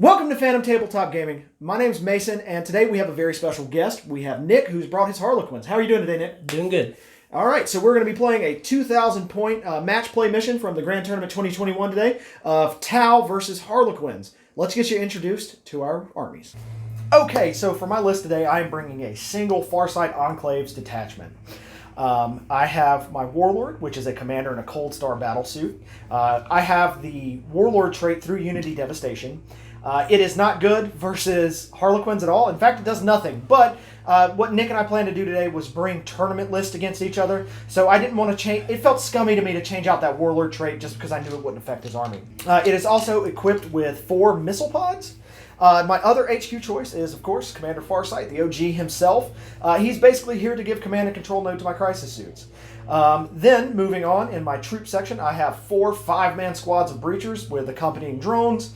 Welcome to Phantom Tabletop Gaming. My name's Mason, and today we have a very special guest. We have Nick, who's brought his Harlequins. How are you doing today, Nick? Doing good. All right, so we're going to be playing a 2,000-point match play mission from the Grand Tournament 2021 today of Tau versus Harlequins. Let's get you introduced to our armies. Okay, so for my list today, I am bringing a single Farsight Enclaves detachment. I have my Warlord, which is a commander in a Cold Star battlesuit. I have the Warlord trait through Unity Devastation. It is not good versus Harlequins at all. In fact, it does nothing. But what Nick and I planned to do today was bring tournament lists against each other. So I didn't want to change. It felt scummy to me to change out that Warlord trait just because I knew it wouldn't affect his army. It is also equipped with 4 missile pods. My other HQ choice is, of course, Commander Farsight, the OG himself. He's basically here to give command and control node to my crisis suits. Then, moving on, in my troop section, I have 4 5-man squads of breachers with accompanying drones.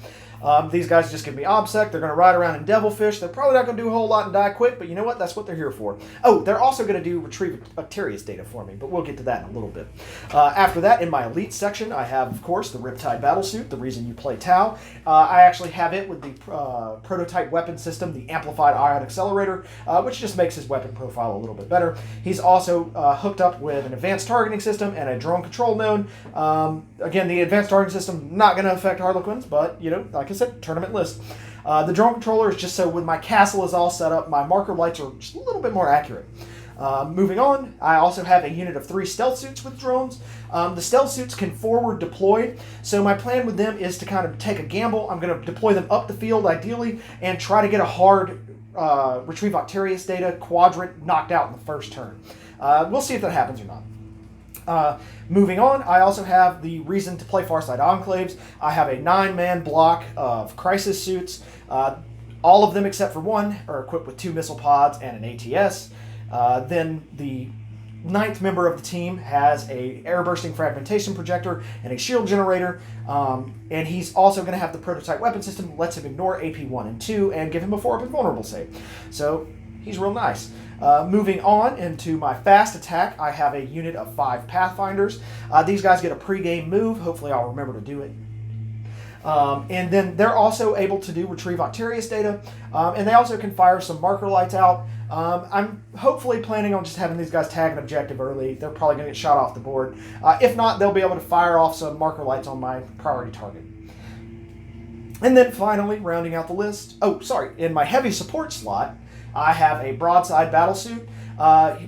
These guys just give me OBSEC. They're going to ride around in Devilfish. They're probably not going to do a whole lot and die quick, but you know what? That's what they're here for. Oh, they're also going to do retrieve Arterius data for me, but we'll get to that in a little bit. After that, in my elite section, I have, of course, the Riptide battlesuit, the reason you play Tau. I actually have it with the prototype weapon system, the Amplified Ion Accelerator, which just makes his weapon profile a little bit better. He's also hooked up with an advanced targeting system and a drone control node. Again, the advanced targeting system not going to affect Harlequins, but, you know, like I said, tournament list. The drone controller is just so when my castle is all set up, my marker lights are just a little bit more accurate. Moving on, I also have a unit of 3 stealth suits with drones. The stealth suits can forward deploy, so my plan with them is to kind of take a gamble. I'm going to deploy them up the field ideally and try to get a hard retrieve Arterius data quadrant knocked out in the first turn. We'll see if that happens or not. Moving on, I also have the reason to play Farsight Enclaves. I have a 9-man block of crisis suits. All of them except for one are equipped with 2 missile pods and an ATS. Then the 9th member of the team has a air-bursting fragmentation projector and a shield generator. And he's also going to have the prototype weapon system that lets him ignore AP 1 and 2 and give him a 4-up invulnerable save. So he's real nice. Moving on into my fast attack, I have a unit of 5 Pathfinders. These guys get a pre-game move. Hopefully I'll remember to do it. And then they're also able to do retrieve Arterius data. And they also can fire some marker lights out. I'm hopefully planning on just having these guys tag an objective early. They're probably going to get shot off the board. If not, they'll be able to fire off some marker lights on my priority target. And then finally, rounding out the list, in my heavy support slot, I have a broadside battlesuit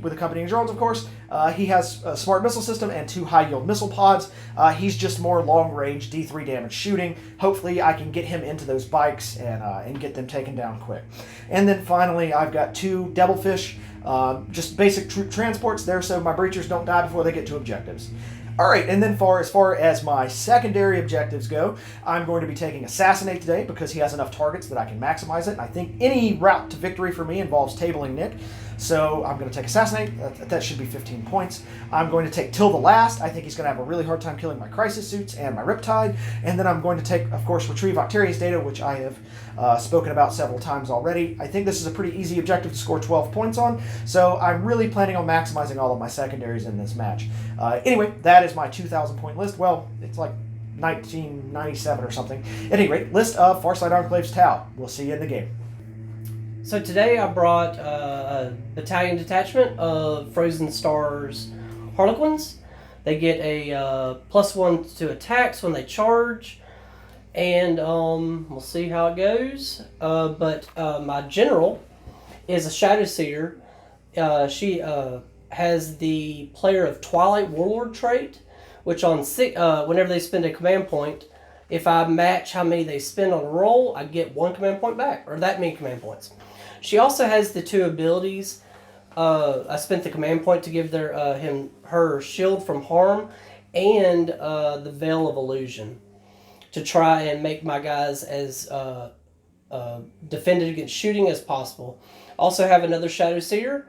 with accompanying drones, of course. He has a smart missile system and 2 high-yield missile pods. He's just more long-range D3 damage shooting. Hopefully I can get him into those bikes and get them taken down quick. And then finally, I've got 2 Devilfish, just basic troop transports there so my breachers don't die before they get to objectives. All right, and then as far as my secondary objectives go, I'm going to be taking Assassinate today because he has enough targets that I can maximize it. And I think any route to victory for me involves tabling Nick. So I'm going to take Assassinate. That should be 15 points. I'm going to take Till the Last. I think he's going to have a really hard time killing my Crisis Suits and my Riptide. And then I'm going to take, of course, Retrieve Arterius data, which I have spoken about several times already. I think this is a pretty easy objective to score 12 points on. So I'm really planning on maximizing all of my secondaries in this match. Anyway, that is my 2,000-point list. Well, it's like 1997 or something. At any rate, list of Farsight Enclaves Tau. We'll see you in the game. So today I brought a battalion detachment of Frozen Stars Harlequins. They get a +1 to attacks when they charge, and we'll see how it goes. But my general is a Shadow Seer. She has the Player of Twilight Warlord trait, which on whenever they spend a command point, if I match how many they spend on a roll, I get 1 command point back, or that many command points. She also has the 2 abilities. I spent the command point to give her Shield from Harm and the Veil of Illusion to try and make my guys as defended against shooting as possible. Also have another Shadow Seer.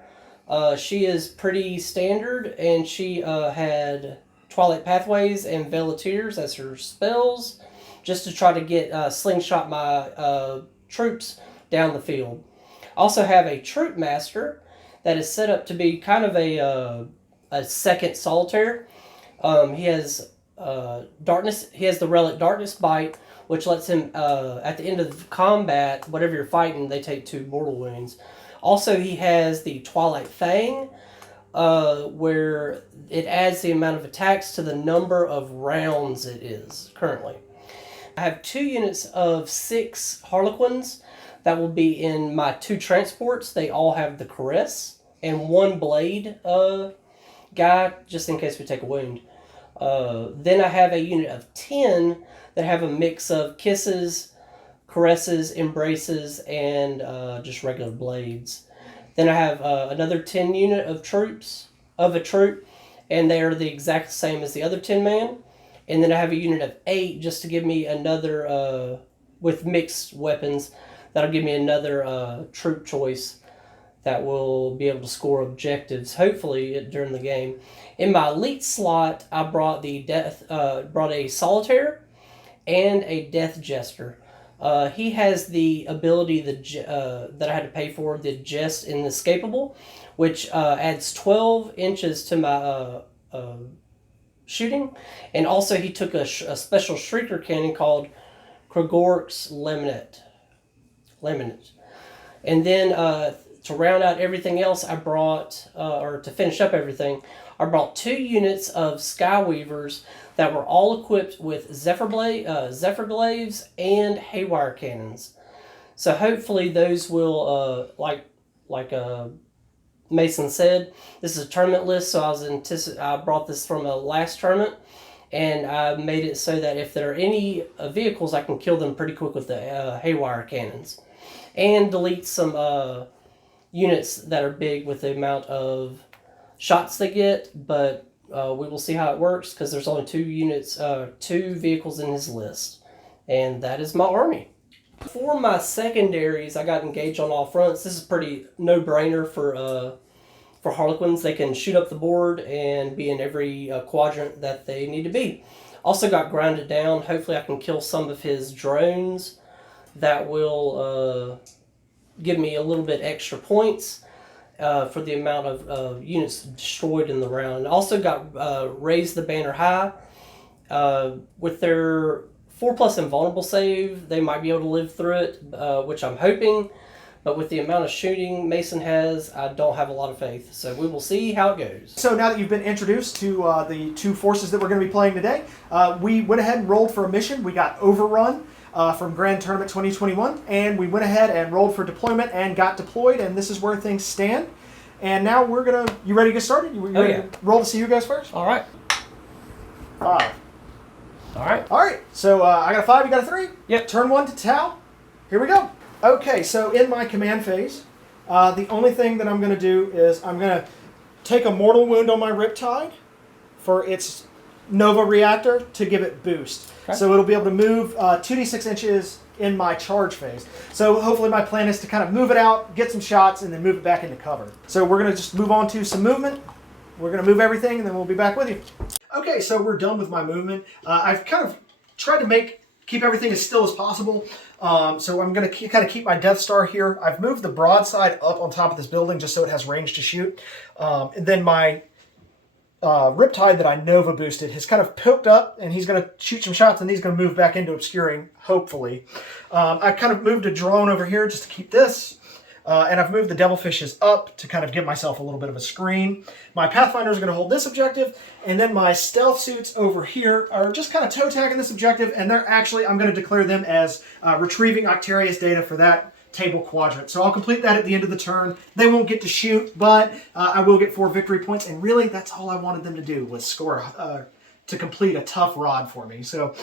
She is pretty standard, and she had Twilight Pathways and Veil of Tears as her spells, just to try to get slingshot my troops down the field. Also have a Troop Master that is set up to be kind of a second Solitaire. He has darkness. He has the relic Darkness Bite, which lets him, at the end of combat, whatever you're fighting, they take 2 mortal wounds. Also, he has the Twilight Fang, where it adds the amount of attacks to the number of rounds it is currently. I have 2 units of 6 Harlequins that will be in my 2 transports. They all have the Caress and 1 blade guy, just in case we take a wound. Then I have a unit of 10 that have a mix of kisses, caresses, embraces, and just regular blades. Then I have another 10 unit of a troop, and they are the exact same as the other 10 man. And then I have a unit of 8 just to give me another, with mixed weapons, that'll give me another troop choice that will be able to score objectives, hopefully, during the game. In my elite slot, I brought brought a Solitaire and a Death Jester. He has the ability that I had to pay for, the Jest Inescapable, which adds 12 inches to my shooting. And also he took a special Shrieker cannon called Krogork's Laminate. And then to round out everything else, I brought, or to finish up everything, I brought 2 units of Skyweavers that were all equipped with Zephyr Glaives and Haywire Cannons. So hopefully those will, like Mason said, this is a tournament list, so I brought this from a last tournament, and I made it so that if there are any vehicles, I can kill them pretty quick with the Haywire Cannons. And delete some units that are big with the amount of shots they get, but we will see how it works, because there's only 2 vehicles in his list. And that is my army. For my secondaries, I got engaged on all fronts. This is pretty no-brainer for Harlequins. They can shoot up the board and be in every quadrant that they need to be. Also got grounded down. Hopefully I can kill some of his drones. That will give me a little bit extra points for the amount of units destroyed in the round. Also got Raise the Banner High. With their 4+ invulnerable save, they might be able to live through it, which I'm hoping. But with the amount of shooting Mason has, I don't have a lot of faith. So we will see how it goes. So now that you've been introduced to the 2 forces that we're going to be playing today, we went ahead and rolled for a mission. We got Overrun from Grand Tournament 2021, and we went ahead and rolled for deployment and got deployed, and this is where things stand. And now we're going to... You ready to get started? You ready to roll to see who goes first? All right. 5. All right. All right. So I got a 5, you got a 3? Yep. Turn 1 to Tau. Here we go. Okay, so in my command phase, the only thing that I'm going to do is I'm going to take a mortal wound on my Riptide for its Nova reactor to give it boost. Okay. So it'll be able to move 2d6 inches in my charge phase. So hopefully my plan is to kind of move it out, get some shots, and then move it back into cover. So we're going to just move on to some movement. We're going to move everything, and then we'll be back with you. Okay, so we're done with my movement. I've kind of tried to keep everything as still as possible. So I'm going to kind of keep my Death Star here. I've moved the broadside up on top of this building just so it has range to shoot. And then my Riptide that I Nova boosted has kind of poked up, and he's going to shoot some shots, and he's going to move back into obscuring, hopefully. I kind of moved a drone over here just to keep this. And I've moved the Devilfishes up to kind of give myself a little bit of a screen. My Pathfinder is going to hold this objective, and then my stealth suits over here are just kind of toe tagging this objective, and they're actually, I'm going to declare them as retrieving Octarius data for that table quadrant. So I'll complete that at the end of the turn. They won't get to shoot, but I will get 4 victory points, and really that's all I wanted them to do was score to complete a tough rod for me. So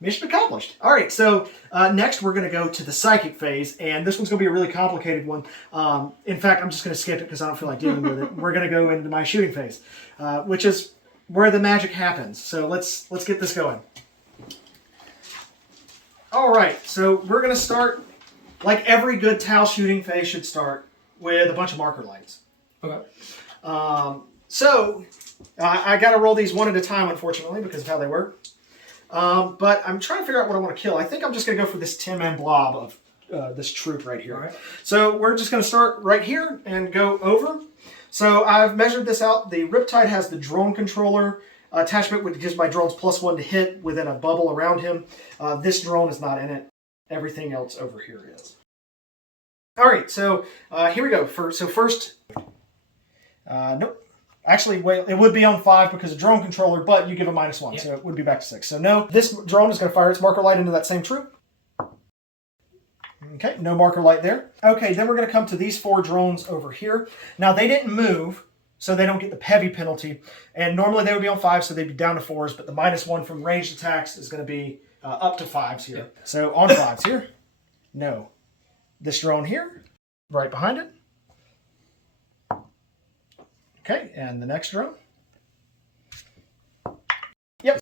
mission accomplished. All right, so next we're going to go to the Psychic Phase, and this one's going to be a really complicated one. In fact, I'm just going to skip it because I don't feel like dealing with it. We're going to go into my Shooting Phase, which is where the magic happens. So let's get this going. All right, so we're going to start, like every good Tau Shooting Phase should start, with a bunch of marker lights. Okay. I got to roll these one at a time, unfortunately, because of how they work. But I'm trying to figure out what I want to kill. I think I'm just going to go for this 10-man blob of this troop right here. Right. So we're just going to start right here and go over. So I've measured this out. The Riptide has the drone controller, attachment which gives my drones +1 to hit within a bubble around him. This drone is not in it. Everything else over here is. All right, so here we go. First, nope. Actually, wait, it would be on 5 because of drone controller, but you give a -1, yep. So it would be back to 6. So no, this drone is going to fire its marker light into that same troop. Okay, no marker light there. Okay, then we're going to come to these 4 drones over here. Now, they didn't move, so they don't get the heavy penalty. And normally they would be on 5, so they'd be down to 4s, but the -1 from ranged attacks is going to be up to 5s here. Yep. So on 5s here, no. This drone here, right behind it. Okay, and the next drone. Yep.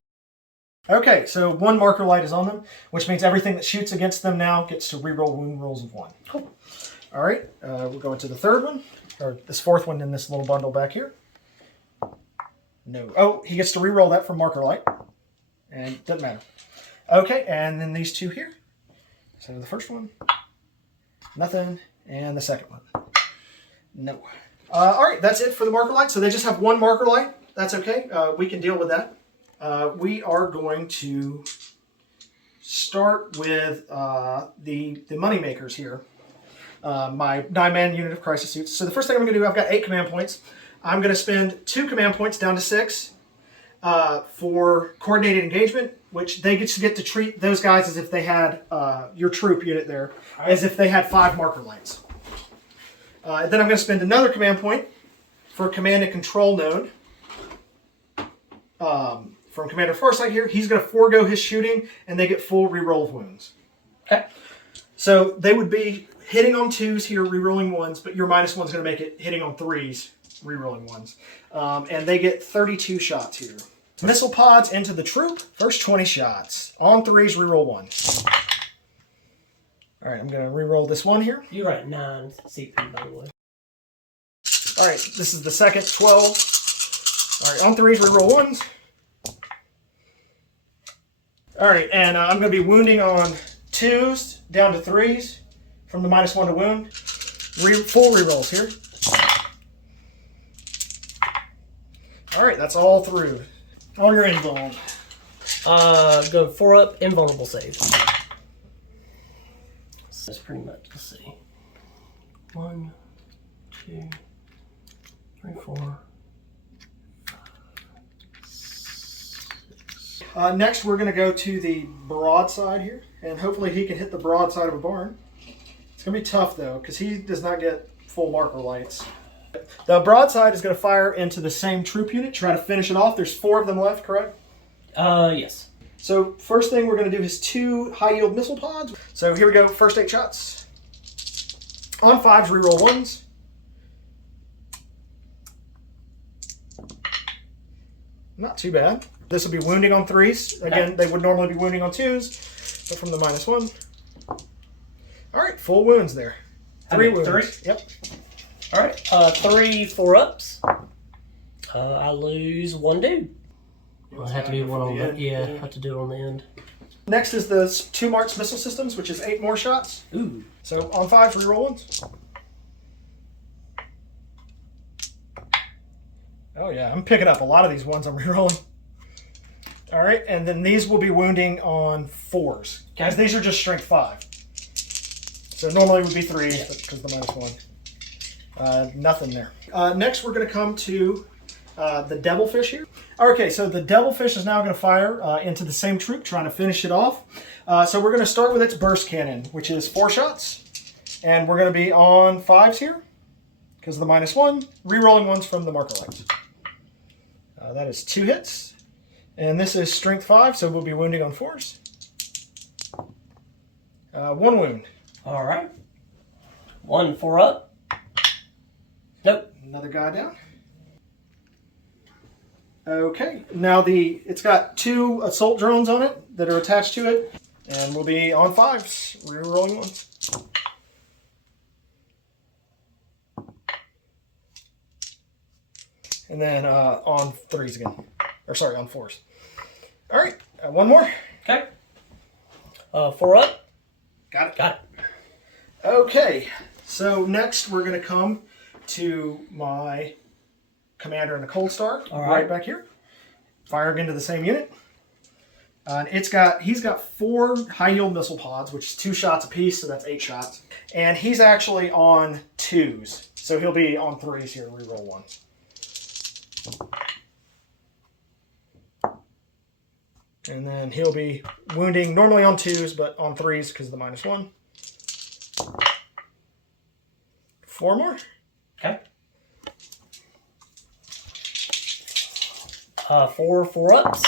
Okay, so 1 marker light is on them, which means everything that shoots against them now gets to reroll wound rolls of 1. Cool. All right, we'll go into the 3rd one, or this 4th one in this little bundle back here. No. Oh, he gets to reroll that from marker light, and it doesn't matter. Okay, and then these 2 here. So the first one, nothing, and the second one, no. All right, that's it for the marker light. So they just have 1 marker light. That's okay. We can deal with that. We are going to start with the money makers here. My 9-man unit of crisis suits. So the first thing I'm going to do, I've got 8 command points. I'm going to spend 2 command points down to 6 for coordinated engagement, which they get to treat those guys as if they had your troop unit there, as if they had 5 marker lights. Then I'm going to spend another command point for command and control node. From Commander Farsight here, he's going to forego his shooting, and they get full reroll of wounds. Okay. So they would be hitting on 2s here, rerolling 1s, but your -1's going to make it hitting on 3s, rerolling 1s. And they get 32 shots here. Missile pods into the troop. First 20 shots. On 3s, reroll 1. All right, I'm going to reroll this 1 here. You're at 9 CP, by the way. All right, this is the second 12. All right, on 3s, reroll 1s. All right, and I'm going to be wounding on 2s down to 3s from the -1 to wound. Full rerolls here. All right, that's all through. All your invuln. Go 4 up, invulnerable save. That's pretty much, let's see. 1, 2, 3, 4. Next, we're going to go to the broadside here, and hopefully he can hit the broadside of a barn. It's going to be tough, though, because he does not get full marker lights. The broadside is going to fire into the same troop unit, try to finish it off. There's 4 of them left, correct? Yes. So first thing we're going to do is 2 high-yield missile pods. So here we go, first 8 shots. On 5s, reroll 1s. Not too bad. This will be wounding on 3s. Again, they would normally be wounding on 2s, but from the -1. All right, full wounds there. 3 wounds. 3? Yep. All right, 3 4-ups. I lose 1 dude. Well, have to be one on the yeah. Have to do it on the end. Next is the 2 Marks missile systems, which is 8 more shots. Ooh. So on 5s, reroll 1s. Oh yeah, I'm picking up a lot of these ones I'm rerolling. All right, and then these will be wounding on 4s. Guys, these are just strength 5. So normally it would be 3s, but because of the -1. Nothing there. Next, we're going to come to the Devilfish here. Okay, so the Devilfish is now going to fire into the same troop, trying to finish it off. So we're going to start with its burst cannon, which is 4 shots. And we're going to be on 5s here, because of the -1, rerolling 1s from the marker lights. That is 2 hits. And this is strength 5, so we'll be wounding on 4s. 1 wound. All right. 1 4 up. Nope. Another guy down. Okay, now it's got 2 assault drones on it that are attached to it, and we'll be on 5s, rerolling 1s. And then on 3s again. Or sorry, on 4s. All right, 1 more. Okay. 4 up. Got it. Got it. Okay, so next we're going to come to my commander in the Cold Star, right back here. Firing into the same unit. And he's got 4 high-yield missile pods, which is 2 shots apiece, so that's 8 shots. And he's actually on 2s, so he'll be on 3s here. Reroll 1. And then he'll be wounding normally on 2s, but on 3s because of the -1. 4 more. Okay. 4 4-ups.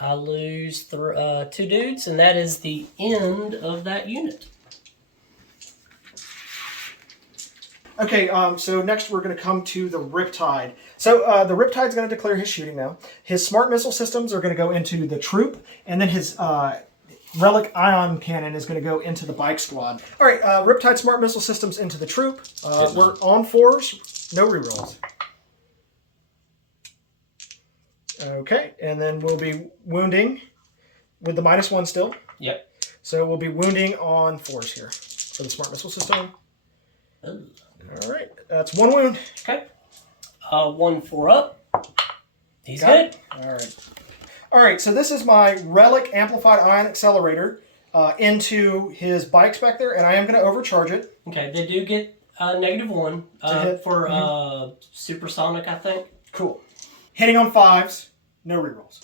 I lose 2 dudes, and that is the end of that unit. Okay, so next we're going to come to the Riptide. So the Riptide's going to declare his shooting now. His smart missile systems are going to go into the troop, and then his relic ion cannon is going to go into the bike squad. All right, Riptide smart missile systems into the troop. We're on 4s, no rerolls. Okay, and then we'll be wounding with the -1 still. Yep. So we'll be wounding on 4s here for the smart missile system. Ooh. All right, that's 1 wound. Okay. 1 4-up. He's Got good. it. All right, so this is my relic amplified ion accelerator into his bike specter, and I am going to overcharge it. Okay, they do get -1 for supersonic, I think. Cool. Hitting on 5s, no rerolls.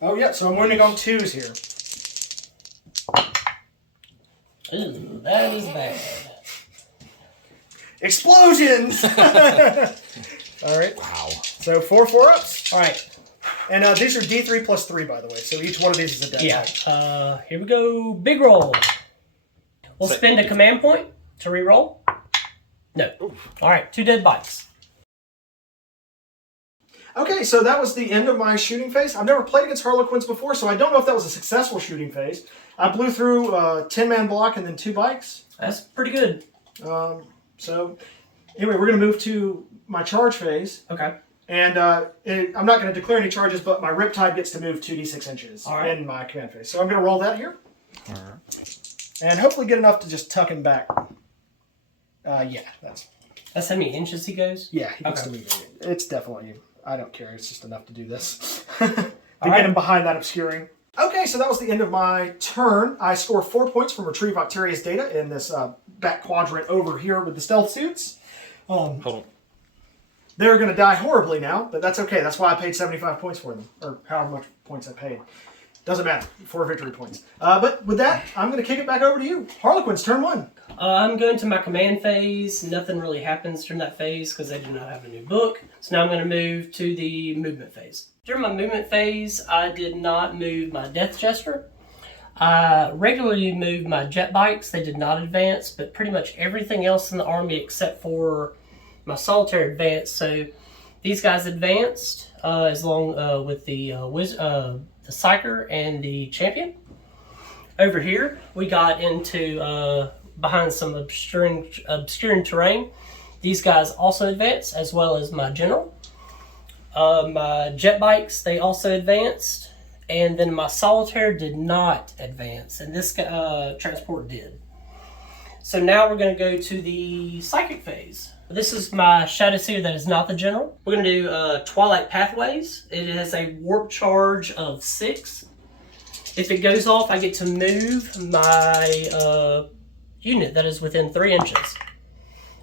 Oh yeah, so I'm wounding on 2s here. Ooh, that is bad. Explosions! All right. Wow. So 4 4-ups. All right. And these are D3 plus 3, by the way. So each one of these is a death type. Yeah. Here we go. Big roll. We'll spend a command point to reroll. No. All right. 2 dead bikes. Okay, so that was the end of my shooting phase. I've never played against Harlequins before, so I don't know if that was a successful shooting phase. I blew through a 10-man block and then 2 bikes. That's pretty good. So anyway, we're going to move to my charge phase. Okay. And I'm not going to declare any charges, but my Riptide gets to move 2d6 inches in my command phase. So I'm going to roll that here. All right. And hopefully get enough to just tuck him back. Yeah, That's how many inches he goes? Yeah, he gets to move it. It's definitely, I don't care. It's just enough to do this. to right. get him behind that obscuring. Okay, so that was the end of my turn. I score 4 points from Retrieve Octarius data in this back quadrant over here with the stealth suits. Hold on. They're going to die horribly now, but that's okay. That's why I paid 75 points for them, or however much points I paid. Doesn't matter. 4 victory points. But with that, I'm going to kick it back over to you. Harlequins, turn 1. I'm going to my command phase. Nothing really happens during that phase because I do not have a new book. So now I'm going to move to the movement phase. During my movement phase, I did not move my Death Jester. I regularly moved my jet bikes. They did not advance, but pretty much everything else in the army except for my solitaire advanced. So these guys advanced as long with the Psyker and the Champion. Over here, we got into behind some obscuring terrain. These guys also advanced, as well as my General. My jet bikes, they also advanced, and then my solitaire did not advance, and this transport did. So now we're going to go to the Psychic Phase. This is my Shadow Seer that is not the General. We're going to do Twilight Pathways. It has a warp charge of 6. If it goes off, I get to move my unit that is within 3 inches.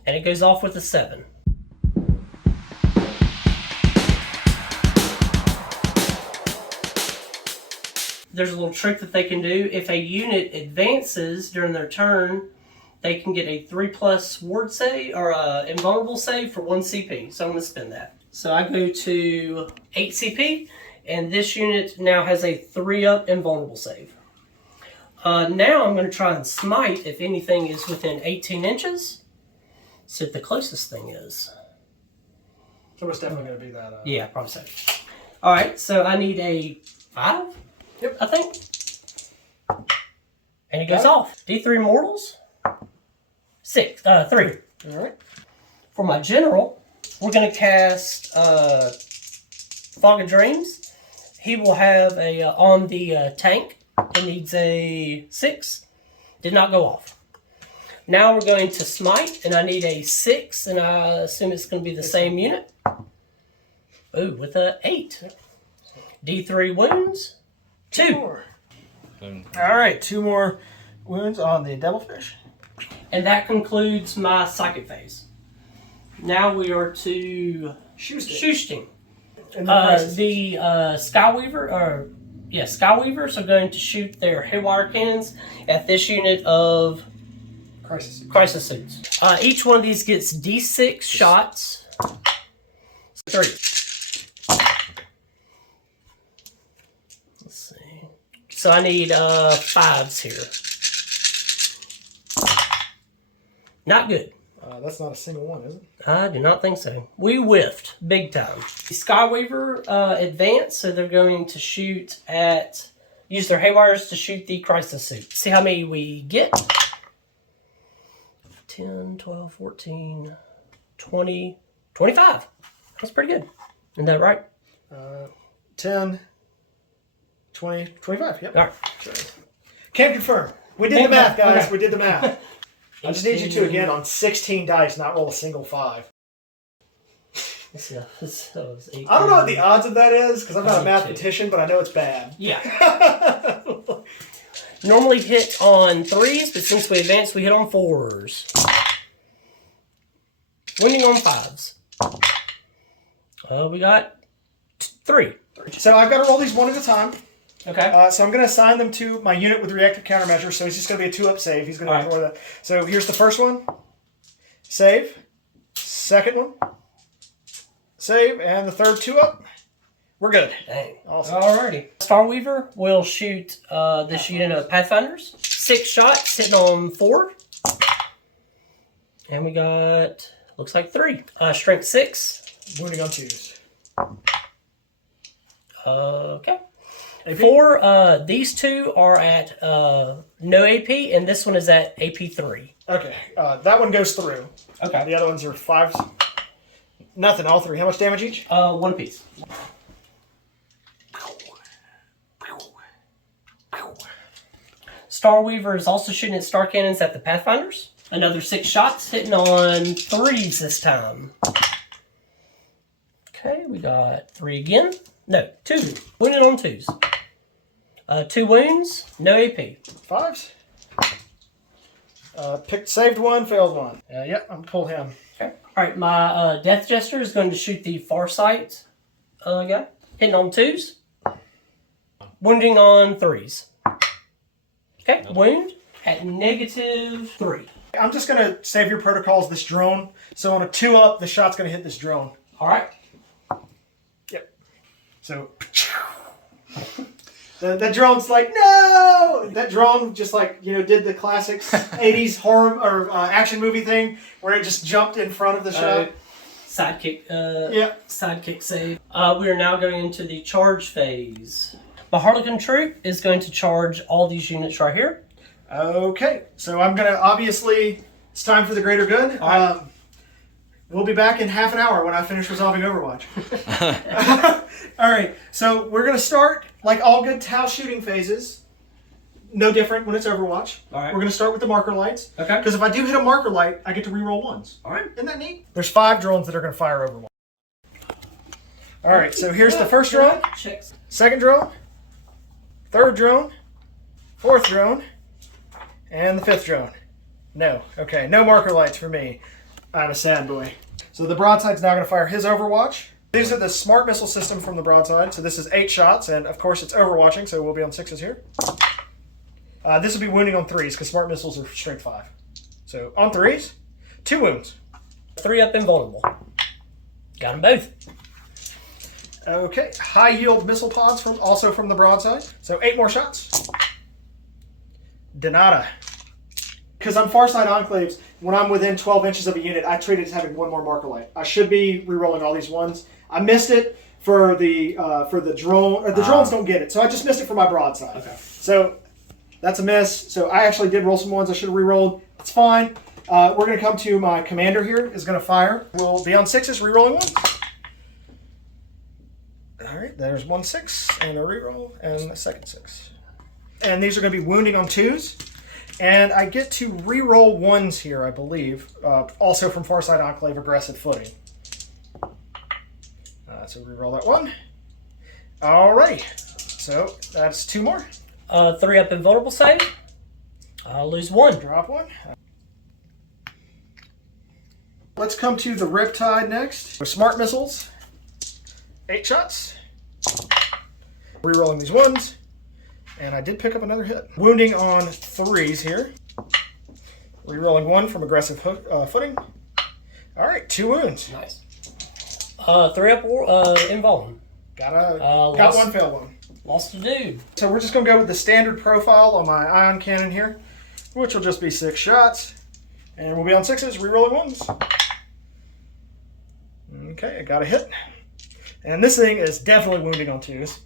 And it goes off with a 7. There's a little trick that they can do. If a unit advances during their turn, they can get a 3+ ward save or invulnerable save for 1 CP. So I'm going to spend that. So I go to 8 CP, and this unit now has a 3-up invulnerable save. Now I'm going to try and smite if anything is within 18 inches. See what the closest thing is. So it's definitely going to be that. Yeah, probably so. All right, so I need a 5. Yep. I think. And it goes off. D3 mortals. 3. All right. For my General, we're going to cast Fog of Dreams. He will have a on the tank. It needs a 6. Did not go off. Now we're going to smite, and I need a 6, and I assume it's going to be the same unit. Ooh, with a 8. Yep. D3 wounds. 2 more. All right, 2 more wounds on the devilfish. And that concludes my Sidekick Phase. Now we are to shooting. The Skyweavers are going to shoot their haywire cannons at this unit of crisis suits. Each one of these gets D6 shots. 3. Let's see. So I need 5s here. Not good. That's not a single one, is it? I do not think so. We whiffed big time. The Skyweaver advanced, so they're going to use their haywires to shoot the crisis suit. See how many we get. 10, 12, 14, 20, 25. That's pretty good. Isn't that right? 10, 20, 25. Yep. All right. Can confirm. We did the math, guys. Okay. We did the math. I just need you to, again, on 16 dice, not roll a single 5. Let's see. I don't know what the odds of that is, because I'm not a mathematician, but I know it's bad. Yeah. Normally hit on 3s, but since we advanced, we hit on 4s. Winning on 5s. We got 3. So I've got to roll these one at a time. Okay. So I'm going to assign them to my unit with reactive countermeasure. So he's just going to be a 2-up save. He's going to ignore that. So here's the first one. Save. Second one. Save. And the third 2-up. We're good. Dang. Awesome. Alrighty. Starweaver will shoot this unit of Pathfinders. 6 shots, hitting on 4. And we got, looks like 3. Strength 6. Wounding on 2s. Okay. AP? 4, these 2 are at no AP, and this one is at AP 3. Okay. That one goes through. Okay. The other ones are 5s. Nothing, all 3. How much damage each? 1 piece. Starweaver is also shooting at star cannons at the Pathfinders. Another 6 shots, hitting on 3s this time. Okay, we got 3 again. No, 2. Wounded on 2s. 2 wounds, no AP. 5s. Saved 1, failed 1. Yep, I'm pulled him. Okay. Alright, my Death Jester is going to shoot the Farsight guy. Hitting on 2s. Wounding on 3s. Okay, wound at -3. I'm just going to save your protocols this drone. So on a 2-up, the shot's going to hit this drone. Alright. Yep. So... The drone's like, no! That drone just did the classic 80s horror or action movie thing where it just jumped in front of the shot. Sidekick, yeah. Sidekick save. We are now going into the charge phase. The Harlequin troop is going to charge all these units right here. Okay, so I'm going to, obviously, it's time for the greater good. All right. We'll be back in half an hour when I finish resolving Overwatch. All right, so we're going to start, like all good Tau shooting phases, no different when it's Overwatch. All right. We're going to start with the marker lights. Okay. Because if I do hit a marker light, I get to reroll 1s. All right. Isn't that neat? There's 5 drones that are going to fire Overwatch. All right, so here's the first drone, Checks. second drone, third drone, fourth drone, and the 5th drone. No. Okay, no marker lights for me. I'm a sad boy. So the broadside's now going to fire his Overwatch. These are the smart missile system from the broadside. So this is 8 shots, and of course it's overwatching, so we'll be on 6s here. This will be wounding on 3s, because smart missiles are strength 5. So on 3s, 2 wounds. 3 up invulnerable. Got them both. Okay, high yield missile pods also from the broadside. So 8 more shots. Denata. Because on Farside Enclaves, when I'm within 12 inches of a unit, I treat it as having 1 more marker light. I should be re-rolling all these 1s. I missed it for the drone. Or the drones don't get it, so I just missed it for my broadside. Okay. So that's a miss. So I actually did roll some 1s I should have re-rolled. It's fine. We're going to come to my commander here is going to fire. We'll be on 6s, re-rolling 1s. All right, there's 1 6 and a re-roll and a second 6. And these are going to be wounding on 2s. And I get to re-roll 1s here, I believe. Also from Farside Enclave, aggressive footing. So reroll that one. Alrighty. So that's 2 more. 3 up invulnerable save. I'll lose 1. Drop 1. Let's come to the Riptide next. With smart missiles. 8 shots. Rerolling these 1s. And I did pick up another hit. Wounding on 3s here. Rerolling 1 from aggressive footing. Alright, 2 wounds. Nice. 3 up invuln. Got 1 failed one. Lost a dude. So we're just going to go with the standard profile on my ion cannon here, which will just be 6 shots. And we'll be on 6s, rerolling 1s. Okay, I got a hit. And this thing is definitely wounding on 2s.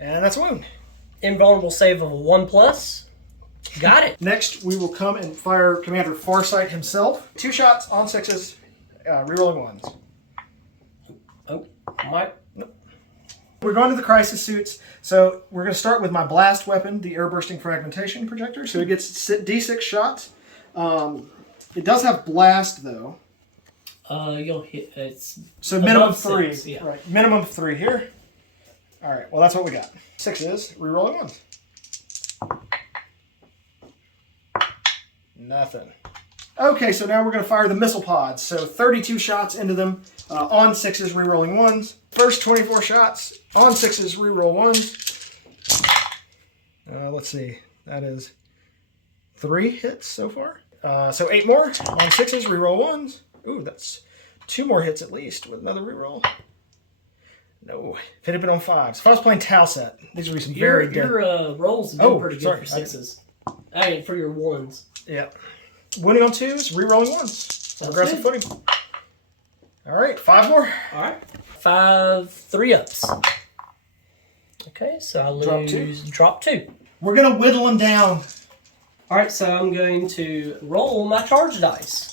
And that's a wound. Invulnerable save of a 1+. Got it. Next, we will come and fire Commander Farsight himself. 2 shots on 6s, rerolling 1s. Oh, my. We're going to the crisis suits. So we're going to start with my blast weapon, the air bursting fragmentation projector. So it gets D6 shots. It does have blast though. You'll hit. It's so minimum 3. 3. Yeah. Right. Minimum 3 here. All right. Well, that's what we got. 6s, rerolling 1s. Nothing. Okay, so now we're going to fire the missile pods. So 32 shots into them on 6s, rerolling 1s. First 24 shots on 6s, reroll 1s. Let's see. That is 3 hits so far. So 8 more on 6s, reroll 1s. Ooh, that's 2 more hits at least with another reroll. No. If it had been on 5s. If I was playing Tau set, these would be some very good. Your rolls have been pretty good for 6s. I mean, for your 1s. Yeah. Winning on 2s, rerolling 1s. Aggressive footing. All right, 5 more. All right. 5 3-ups. Okay, so I'll lose. Drop 2. We're going to whittle them down. All right, so I'm going to roll my charge dice.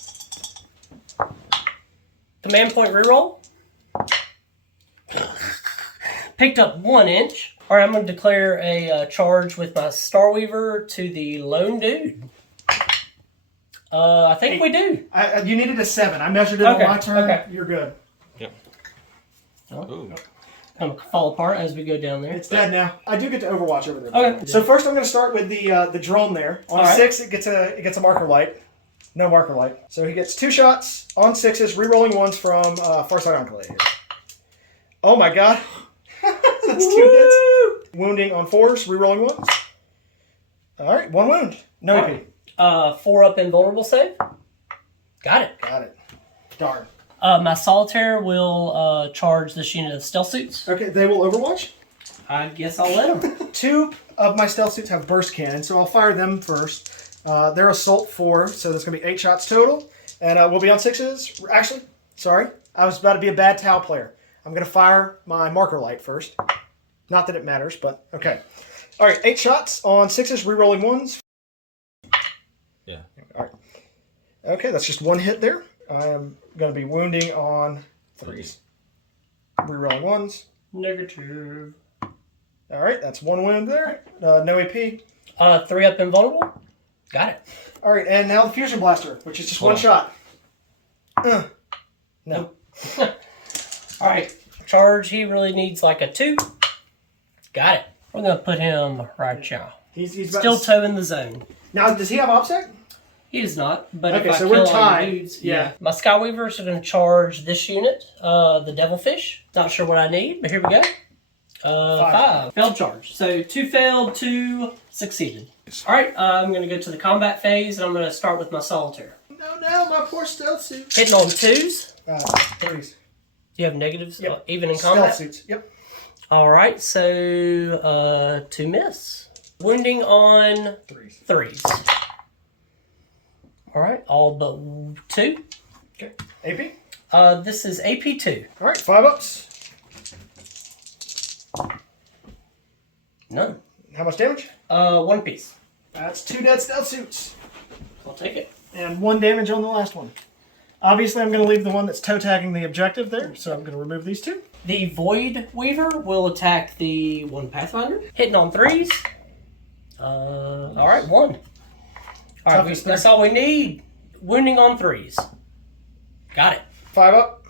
Command point reroll. Picked up 1 inch. All right, I'm going to declare a charge with my Starweaver to the lone dude. I think 8. We do. You needed a 7. I measured it on my turn. Okay. You're good. Yep. Oh. Kind of fall apart as we go down there. It's dead now. I do get to Overwatch over there. Okay. So first I'm going to start with the drone there. On 6, it gets a marker light. No marker light. So he gets 2 shots on 6s, rerolling 1s from Farsight Enclave. Oh my god. That's 2 hits. Wounding on 4s, rerolling 1s. All right, 1 wound. No AP. 4 up invulnerable save. Got it. Got it. Darn. My solitaire will charge this unit of stealth suits. Okay, they will Overwatch. I guess I'll let them. 2 of my stealth suits have burst cannon, so I'll fire them first. They're assault 4, so that's going to be 8 shots total. And we'll be on 6s. Actually, sorry. I was about to be a bad Tau player. I'm going to fire my marker light first. Not that it matters, but okay. All right, 8 shots on 6s, rerolling 1s. Yeah. All right. Okay, that's just 1 hit there. I am going to be wounding on 3s. Rerolling 1s. Negative. All right, that's 1 wound there. No AP. 3 up invulnerable. Got it. All right, and now the fusion blaster, which is just 1 shot. No. All right. Charge, he really needs like a 2. Got it. We're going to put him right here. He's Still towing the zone. Now, does he have OPSEC? He does not, but okay, if I so kill we're all tied. your dudes, yeah. My Skyweavers are going to charge this unit, the Devilfish. Not sure what I need, but here we go. 5. Failed charge. So 2 failed, 2 succeeded. All right, I'm going to go to the combat phase, and I'm going to start with my solitaire. No, my poor stealth suit. Hitting on 2s. 3s. You have negatives, Yep. even in combat? Stealth suits, yep. All right, so 2 miss. Wounding on 3s. All right, all but 2. Okay, AP? This is AP 2. All right, 5 ups. None. How much damage? 1 piece. That's 2 dead stealth suits. I'll take it. And 1 damage on the last one. Obviously, I'm going to leave the one that's toe tagging the objective there, so I'm going to remove these 2. The Void Weaver will attack the 1 Pathfinder. Hitting on 3s. All right, 1. All right, that's all we need. Wounding on 3s. Got it. 5 up.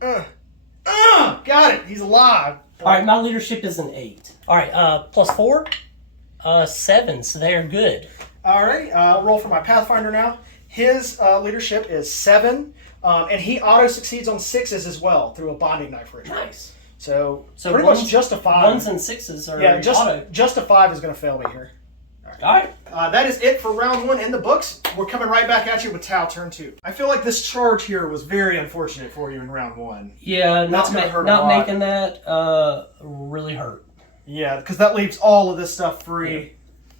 Got it. He's alive. All right, my leadership is an 8. All right, +4, 7. So they are good. All right, I'll roll for my Pathfinder now. His leadership is 7, and he auto succeeds on 6s as well through a bonding knife ritual. Nice. So pretty much just a 5. 1s and 6s are auto. Just a 5 is going to fail me here. All right. That is it for round 1 in the books. We're coming right back at you with Tau turn 2. I feel like this charge here was very unfortunate for you in round 1. Yeah, That's going to hurt a lot. Not making that really hurt. Yeah, because that leaves all of this stuff free.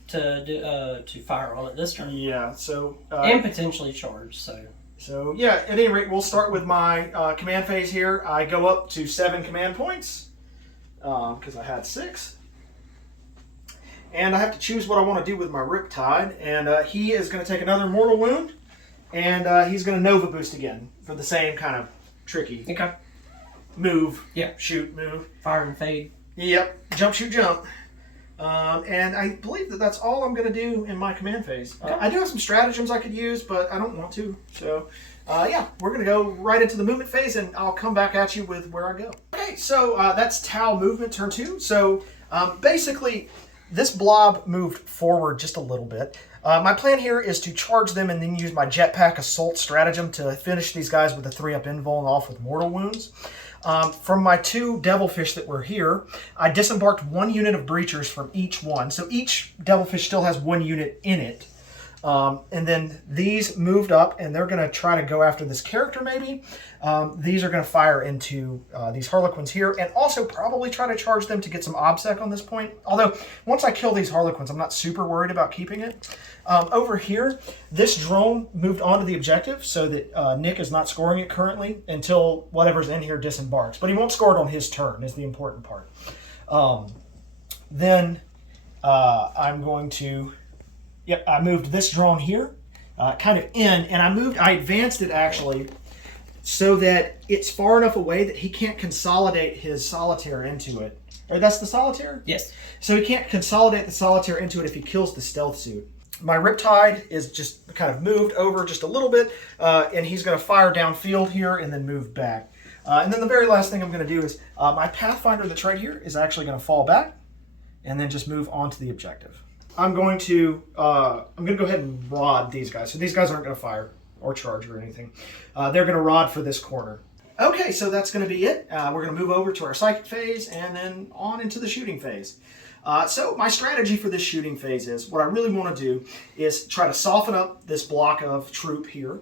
To fire on it this turn. Yeah, so... and potentially charge, So, yeah, at any rate, we'll start with my command phase here. I go up to 7 command points, because I had 6. And I have to choose what I want to do with my Riptide. And he is going to take another mortal wound, and he's going to Nova Boost again for the same kind of tricky move. Yeah. Shoot, move. Fire and fade. Yep. Jump, shoot, jump. And I believe that that's all I'm going to do in my command phase. I do have some stratagems I could use, but I don't want to. So, yeah, we're going to go right into the movement phase, and I'll come back at you with where I go. Okay, so that's Tau movement turn 2. So, basically, this blob moved forward just a little bit. My plan here is to charge them and then use my jetpack assault stratagem to finish these guys with a 3-up invul and off with mortal wounds. From my 2 devilfish that were here, I disembarked 1 unit of breachers from each one. So each devilfish still has 1 unit in it. And then these moved up, and they're going to try to go after this character maybe. These are going to fire into these Harlequins here, and also probably try to charge them to get some obsec on this point. Although, once I kill these Harlequins, I'm not super worried about keeping it. Over here, this drone moved onto the objective so that Nick is not scoring it currently until whatever's in here disembarks. But he won't score it on his turn, is the important part. Then I'm going to... Yep, I moved this drone here, kind of in, and I advanced it actually so that it's far enough away that he can't consolidate his solitaire into it. Or that's the solitaire? Yes. So he can't consolidate the solitaire into it if he kills the stealth suit. My Riptide is just kind of moved over just a little bit, and he's going to fire downfield here and then move back. And then the very last thing I'm going to do is my Pathfinder that's right here is actually going to fall back and then just move on to the objective. I'm going to go ahead and rod these guys. So these guys aren't going to fire or charge or anything. They're going to rod for this corner. Okay, so that's going to be it. We're going to move over to our psychic phase and then on into the shooting phase. So my strategy for this shooting phase is, what I really want to do is try to soften up this block of troop here.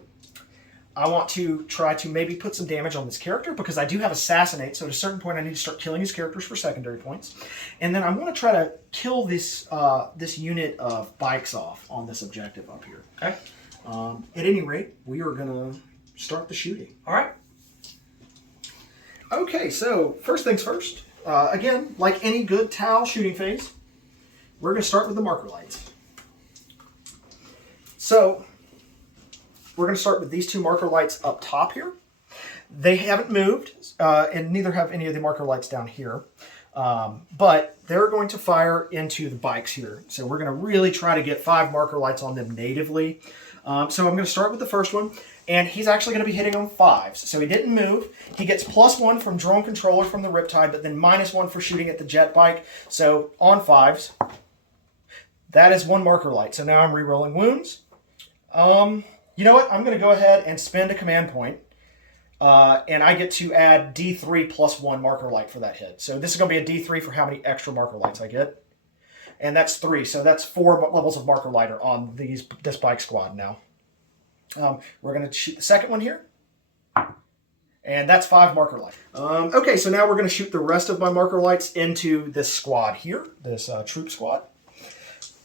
I want to try to maybe put some damage on this character because I do have Assassinate, so at a certain point I need to start killing his characters for secondary points. And then I want to try to kill this this unit of bikes off on this objective up here. Okay. At any rate, we are going to start the shooting. All right. Okay, so first things first. Again, like any good Tau shooting phase, we're going to start with the marker lights. So... we're going to start with these 2 marker lights up top here. They haven't moved, and neither have any of the marker lights down here. But they're going to fire into the bikes here. So we're going to really try to get 5 marker lights on them natively. So I'm going to start with the first one, and he's actually going to be hitting on 5s. So he didn't move. He gets +1 from drone controller from the Riptide, but then -1 for shooting at the jet bike. So on 5s, that is 1 marker light. So now I'm re-rolling wounds. You know what? I'm going to go ahead and spend a command point, and I get to add D3 +1 marker light for that hit. So this is going to be a D3 for how many extra marker lights I get. And that's 3, so that's 4 levels of marker lighter on this bike squad now. We're going to shoot the second one here, and that's 5 marker light. Okay, so now we're going to shoot the rest of my marker lights into this squad here, this troop squad.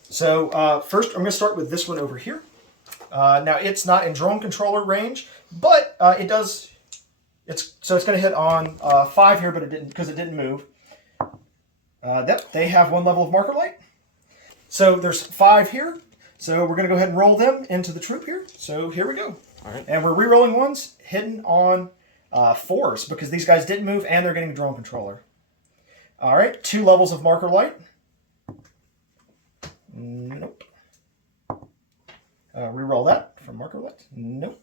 So first I'm going to start with this one over here. Now it's not in drone controller range, but it does. So it's going to hit on 5 here, but it didn't because it didn't move. They have 1 level of marker light. So there's 5 here. So we're going to go ahead and roll them into the troop here. So here we go. All right. And we're re-rolling ones, hitting on 4s because these guys didn't move and they're getting drone controller. All right, 2 levels of marker light. Nope. Reroll that from marker light. Nope.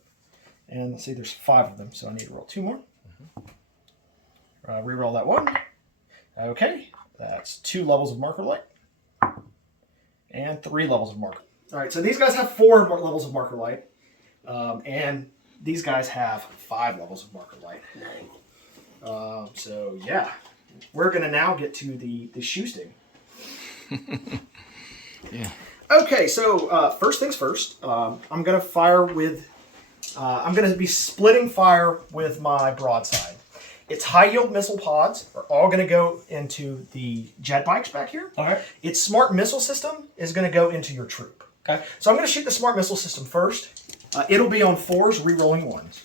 And let's see, there's 5 of them, so I need to roll 2 more. Reroll that 1. Okay, that's 2 levels of marker light. And 3 levels of marker. All right, so these guys have 4 levels of marker light. And these guys have 5 levels of marker light. So yeah, we're gonna now get to the shoe sting. Yeah. Okay, so first things first. I'm gonna fire with. I'm gonna be splitting fire with my broadside. Its high yield missile pods are all gonna go into the jet bikes back here. All right. Its smart missile system is gonna go into your troop. Okay. So I'm gonna shoot the smart missile system first. It'll be on 4s, re-rolling 1s.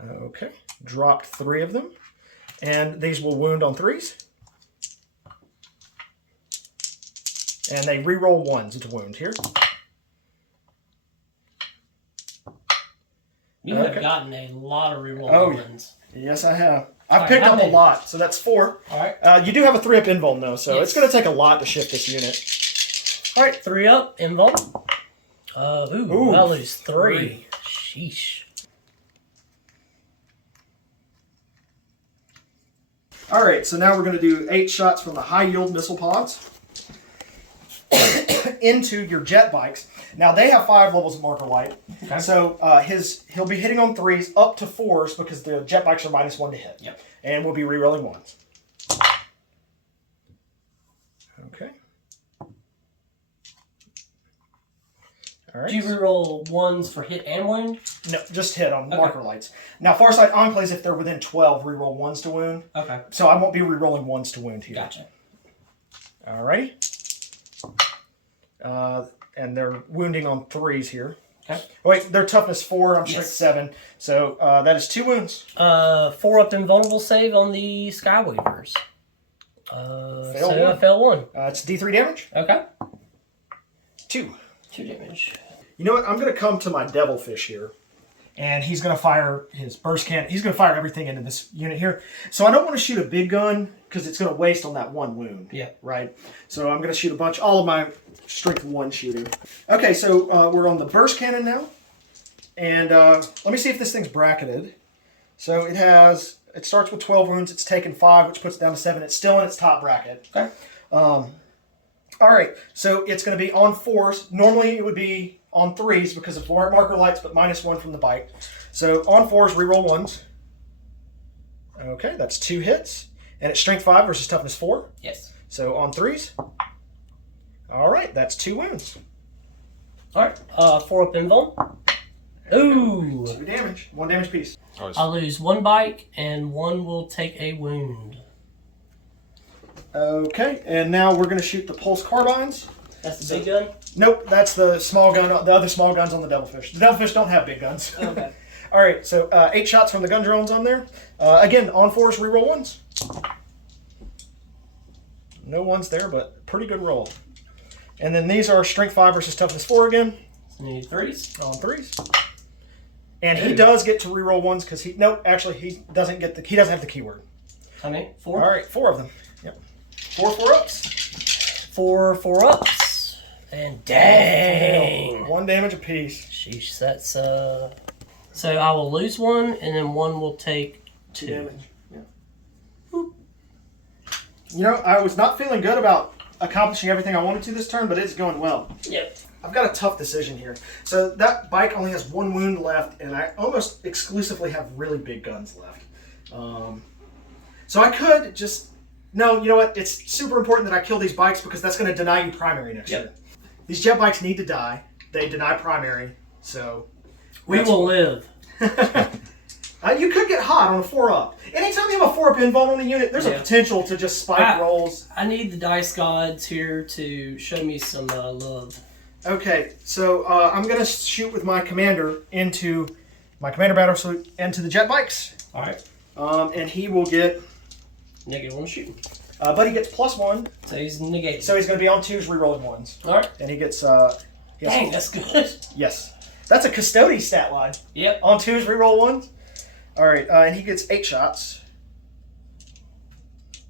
Okay, dropped 3 of them. And these will wound on 3s. And they re-roll 1s to wound here. You have gotten a lot of reroll ones. Yes, I have. I've picked up a lot, so that's 4. All right. You do have a 3-up invuln, though, so it's going to take a lot to shift this unit. All right, 3-up invuln. Ooh, I lose 3. Sheesh. All right, so now we're going to do 8 shots from the high-yield missile pods into your jet bikes. Now, they have 5 levels of marker light, so he'll be hitting on 3s up to 4s because the jet bikes are -1 to hit. Yep. And we'll be re-rolling 1s. Okay. All right. Do you reroll 1s for hit and wound? No, just hit on marker lights. Now, Farsight Enclaves, if they're within 12, reroll 1s to wound. Okay. So I won't be rerolling 1s to wound here. Gotcha. Alrighty. And they're wounding on 3s here. Okay. Oh, wait, they're toughness 4, I'm strength 7. So that is 2 wounds. 4-up invulnerable save on the Skyweavers. Fail so 1. I fail 1. It's D3 damage. Okay. 2. 2 damage. You know what? I'm going to come to my Devilfish here. And he's going to fire his burst cannon. He's going to fire everything into this unit here. So I don't want to shoot a big gun because it's going to waste on that 1 wound. Yeah. Right? So I'm going to shoot a bunch, all of my strength 1 shooting. Okay, so we're on the burst cannon now. And let me see if this thing's bracketed. So it starts with 12 wounds. It's taken 5, which puts it down to 7. It's still in its top bracket. Okay. All right, so it's going to be on 4s. Normally it would be on 3s because of marker lights, but -1 from the bite. So on 4s, reroll 1s. Okay, that's 2 hits. And it's strength 5 versus toughness 4. Yes. So on 3s. All right, that's 2 wounds. All right. 4-up invuln. Ooh. 2 damage. 1 damage piece. I lose 1 bike, and 1 will take a wound. Okay, and now we're going to shoot the pulse carbines. That's the big gun? Nope, that's the small gun. The other small guns on the Devilfish. The Devilfish don't have big guns. Okay. All right, so 8 shots from the gun drones on there. Again, on 4s, reroll 1s. No 1s there, but pretty good roll. And then these are strength 5 versus toughness 4 again. So you need 3s? On 3s. And he does get to reroll 1s because he doesn't have the keyword. How many? 4? All right, 4 of them. Yep. 4 4-ups. 4 4-ups. And dang. 1 damage apiece. Sheesh, that's So I will lose 1, and then 1 will take 2 damage. Yeah. Boop. You know, I was not feeling good about accomplishing everything I wanted to this turn, but it's going well. Yep. I've got a tough decision here. So that bike only has 1 wound left, and I almost exclusively have really big guns left. So I could just... No, you know what? It's super important that I kill these bikes because that's going to deny you primary next year. These jet bikes need to die. They deny primary, so... We will live. You could get hot on a 4-up. Anytime you have a 4-up invuln on a unit, there's a potential to just spike rolls. I need the dice gods here to show me some love. Okay, so I'm going to shoot with my commander into my commander battle suit into the jet bikes. All right. And he will get... -1 shooting. But he gets +1. So he's negated. So he's going to be on 2s, rerolling 1s. All right. And he gets... Dang, that's good. Yes. That's a custody stat line. Yep. On 2s, reroll 1s. All right, and he gets 8 shots.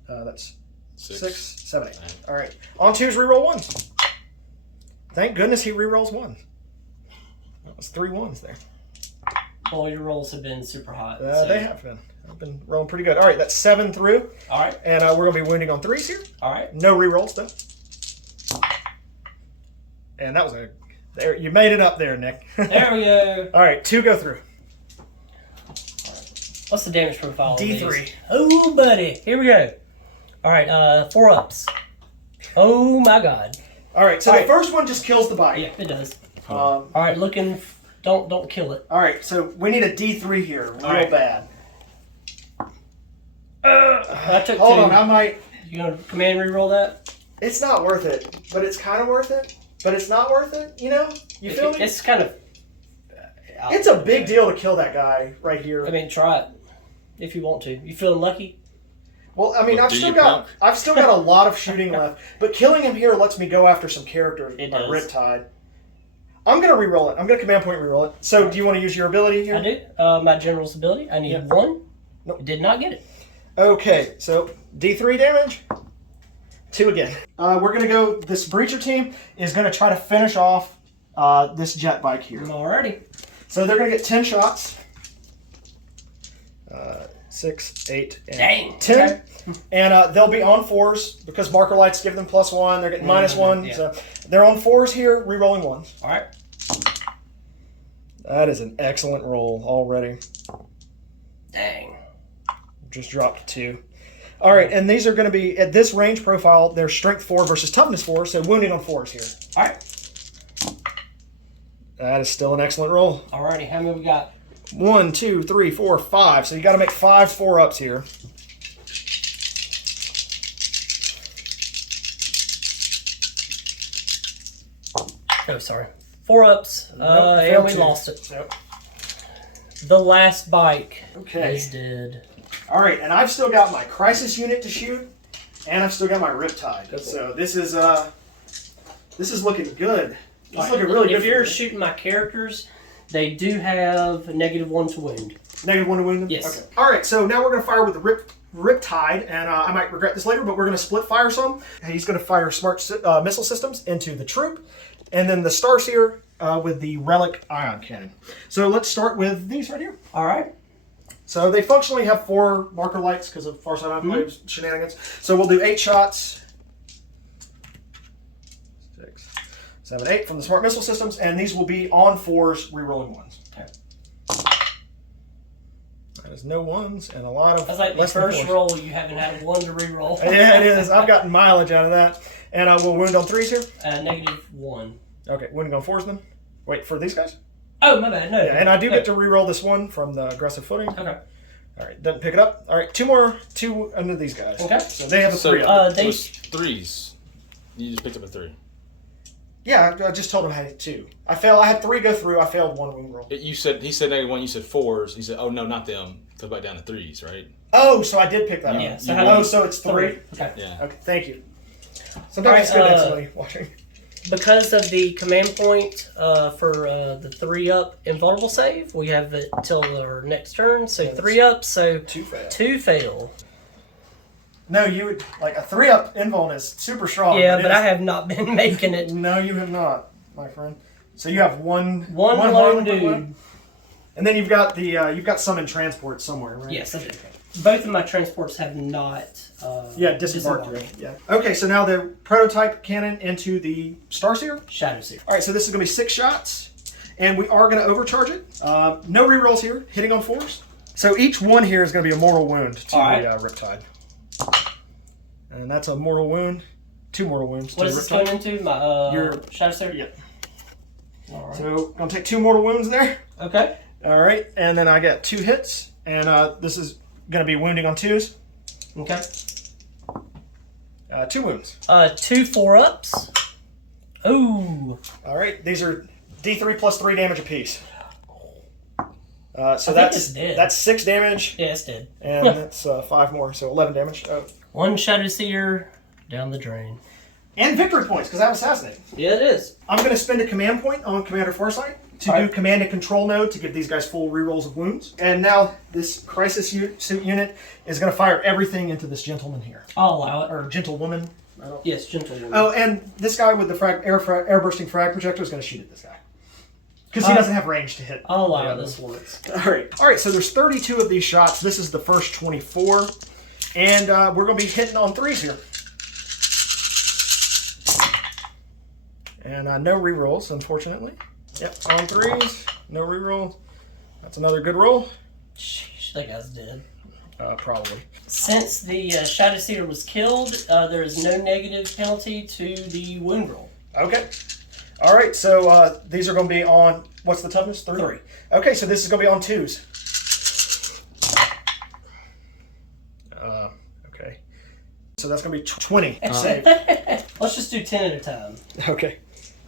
That's 6, 7, 8. All right. On 2s, reroll 1s. Thank goodness he rerolls 1s. That was 3 ones there. Well, your rolls have been super hot. They have been. I've been rolling pretty good. All right, that's 7 through. All right. And we're going to be wounding on 3s here. All right. No rerolls, though. And that was a... There, you made it up there, Nick. There we go. All right, 2 go through. What's the damage profile of D3. these? Oh, buddy. Here we go. All right, 4 ups. Oh, my God. All right, so the first one just kills the bite. Yeah, it does. All right, looking... Don't kill it. All right, so we need a D3 here, real bad. I took 2. Hold on, I might... You gonna command reroll that? It's not worth it, but it's kind of worth it. But it's not worth it, you know? You feel me? It's kind of... It's a big deal to kill that guy right here. I mean, try it if you want to. You feeling lucky? Well, I mean, I've still got a lot of shooting left, but killing him here lets me go after some characters with my Riptide. I'm going to reroll it. I'm going to command point reroll it. So, do you want to use your ability here? I do. My general's ability. I need 1. Nope. Did not get it. Okay, so D3 damage. 2 again. We're going to go, this breacher team is going to try to finish off this jet bike here. Alrighty. So they're going to get 10 shots. 6, 8, and 10. Okay. And they'll be on 4s because marker lights give them +1. They're getting -1. Yeah. So they're on 4s here, re-rolling 1s. Alright. That is an excellent roll already. Dang. Just dropped 2. All right, and these are going to be, at this range profile, they're strength 4 versus toughness 4, so wounding on 4s here. All right. That is still an excellent roll. Alrighty, how many we got? 1, 2, 3, 4, 5. So you got to make 5 4-ups here. Oh, sorry. 4 ups, and we lost it. Yep. The last bike Okay. is dead. All right, and I've still got my crisis unit to shoot, and I've still got my Riptide. Cool. So this is looking good. This is looking really good. If you're shooting my characters, they do have -1 to wound. -1 to wound them? Yes. Okay. All right, so now we're going to fire with the Riptide, and I might regret this later, but we're going to split fire some. And he's going to fire smart missile systems into the troop, and then the Starseer with the Relic Ion Cannon. So let's start with these right here. All right. So they functionally have 4 marker lights because of Farsight Enclave's shenanigans. So we'll do 8 shots. 6, 7, 8 from the smart missile systems, and these will be on 4s, re-rolling 1s. Okay. That is no 1s and a lot of. That's like the first roll you haven't had 1 to re-roll. Yeah, it is. I've gotten mileage out of that. And I will wound on 3s here. -1. Okay, wounding on 4s then. Wait, for these guys? Oh, my bad. No. Yeah, and I do get to re-roll this one from the aggressive footing. Okay. All right, doesn't pick it up. All right, 2 under these guys. Okay. So they have a 3 up. They 3s. You just picked up a 3. Yeah, I just told him I had 2. I had 3 go through. I failed 1 wound roll. He said -1. You said 4s. He said, "Oh no, not them." Fell back down to 3s, right? Oh, so I did pick that up. Yeah. So it's 3. Okay. Yeah. Okay, thank you. Sometimes it's good to have somebody watching. Because of the command point for the 3-up invulnerable save, we have it till our next turn. So 3 up, so 2 fail. 2 fail. No, you would like a 3-up invuln is super strong. Yeah, but I have not been making it. No, you have not, my friend. So you have one lone Harlequin dude, left? And then you've got the you've got some in transport somewhere, right? Yes, I do. Both of my transports have not. Disembarked. Yeah. Okay, so now the prototype cannon into the Starseer. Shadow Seer. All right, so this is going to be 6 shots, and we are going to overcharge it. No rerolls here, hitting on 4s. So each one here is going to be a mortal wound to the Riptide. And that's a mortal wound. 2 mortal wounds. What is this going into? My your Shadow Seer? Yep. All right. So going to take 2 mortal wounds there. Okay. All right, and then I got 2 hits, and this is going to be wounding on 2s. Okay. 2 wounds. 2 4-ups. Ooh. All right, these are D3 plus 3 damage apiece. So that's 6 damage. Yeah, it's dead. And that's 5 more, so 11 damage. 1 Shadow Seer down the drain. And victory points, because I have Assassinate. Yeah, it is. I'm going to spend a command point on Commander Farsight to do command and control node to give these guys full rerolls of wounds. And now this crisis suit unit is going to fire everything into this gentleman here. I'll allow it. Or gentlewoman. Yes, gentlewoman. Oh, and this guy with the air bursting frag projector is going to shoot at this guy. Because he doesn't have range to hit. I'll allow this once. All right, so there's 32 of these shots. This is the first 24. And we're going to be hitting on 3s here. And no rerolls, unfortunately. Yep, on 3s, no rerolls. That's another good roll. Sheesh, that guy's dead. Probably. Since the Shadow Seer was killed, there is no negative penalty to the wound roll. Okay. All right, so these are going to be on, what's the toughness? 3. Okay, so this is going to be on 2s. Okay. So that's going to be 20 save. Let's just do 10 at a time. Okay.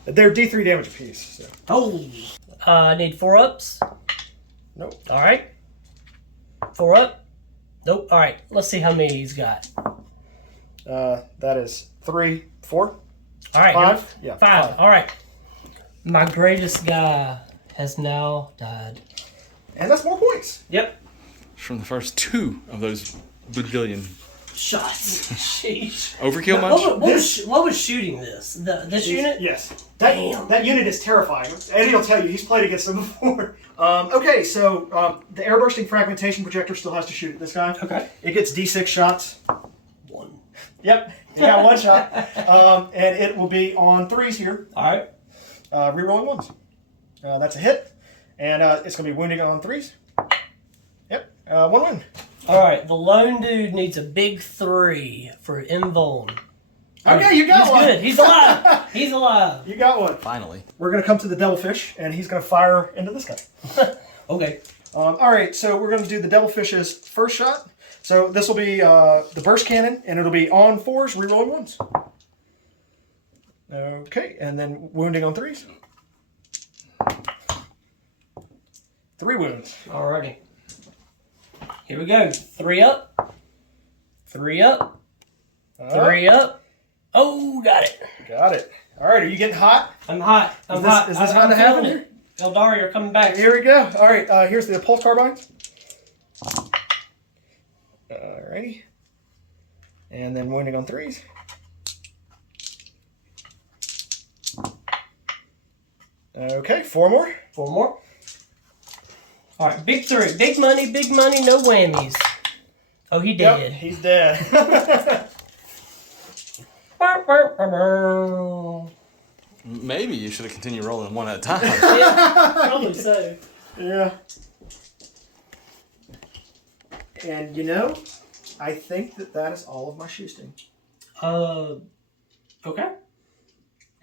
They're D3 damage apiece. So. Oh! I need 4 ups. Nope. All right. 4 up. Nope. All right. Let's see how many he's got. That is 3, 4. All right. 5? Yeah. 5. All right. My greatest guy has now died. And that's more points. Yep. From the first 2 of those bajillion Shots. Sheesh. overkill much? What was shooting this? This unit? Yes. Damn. That unit is terrifying. Eddie will tell you, he's played against them before. Okay, so the air-bursting fragmentation projector still has to shoot at this guy. Okay. It gets D6 shots. 1. Yep, it got 1 shot. And it will be on 3s here. All right. Rerolling 1s. That's a hit. And it's going to be wounding on 3s. Yep, 1 wound. All right. The lone dude needs a big 3 for invuln. Okay, you got one. He's good. He's alive. He's alive. You got one. Finally. We're going to come to the devilfish, and he's going to fire into this guy. Okay. All right, so we're going to do the devilfish's first shot. So this will be the burst cannon, and it'll be on 4s, rerolling 1s. Okay, and then wounding on 3s. 3 wounds. Alrighty. Here we go. 3 up. 3 up. 3 up. Oh, got it. Got it. All right, are you getting hot? I'm hot. I'm hot. Is this I'm going to happen feeling here? it. Eldari, you're coming back. Here we go. All right, here's the pulse carbines. All righty. And then wounding on 3s. Okay, 4 more. 4 more. All right, big 3. Big money, no whammies. Oh, he Yep, did. he's dead. Maybe you should have continued rolling 1 at a time. Yeah, probably so. Yeah. And you know, I think that is all of my shoosting. Okay.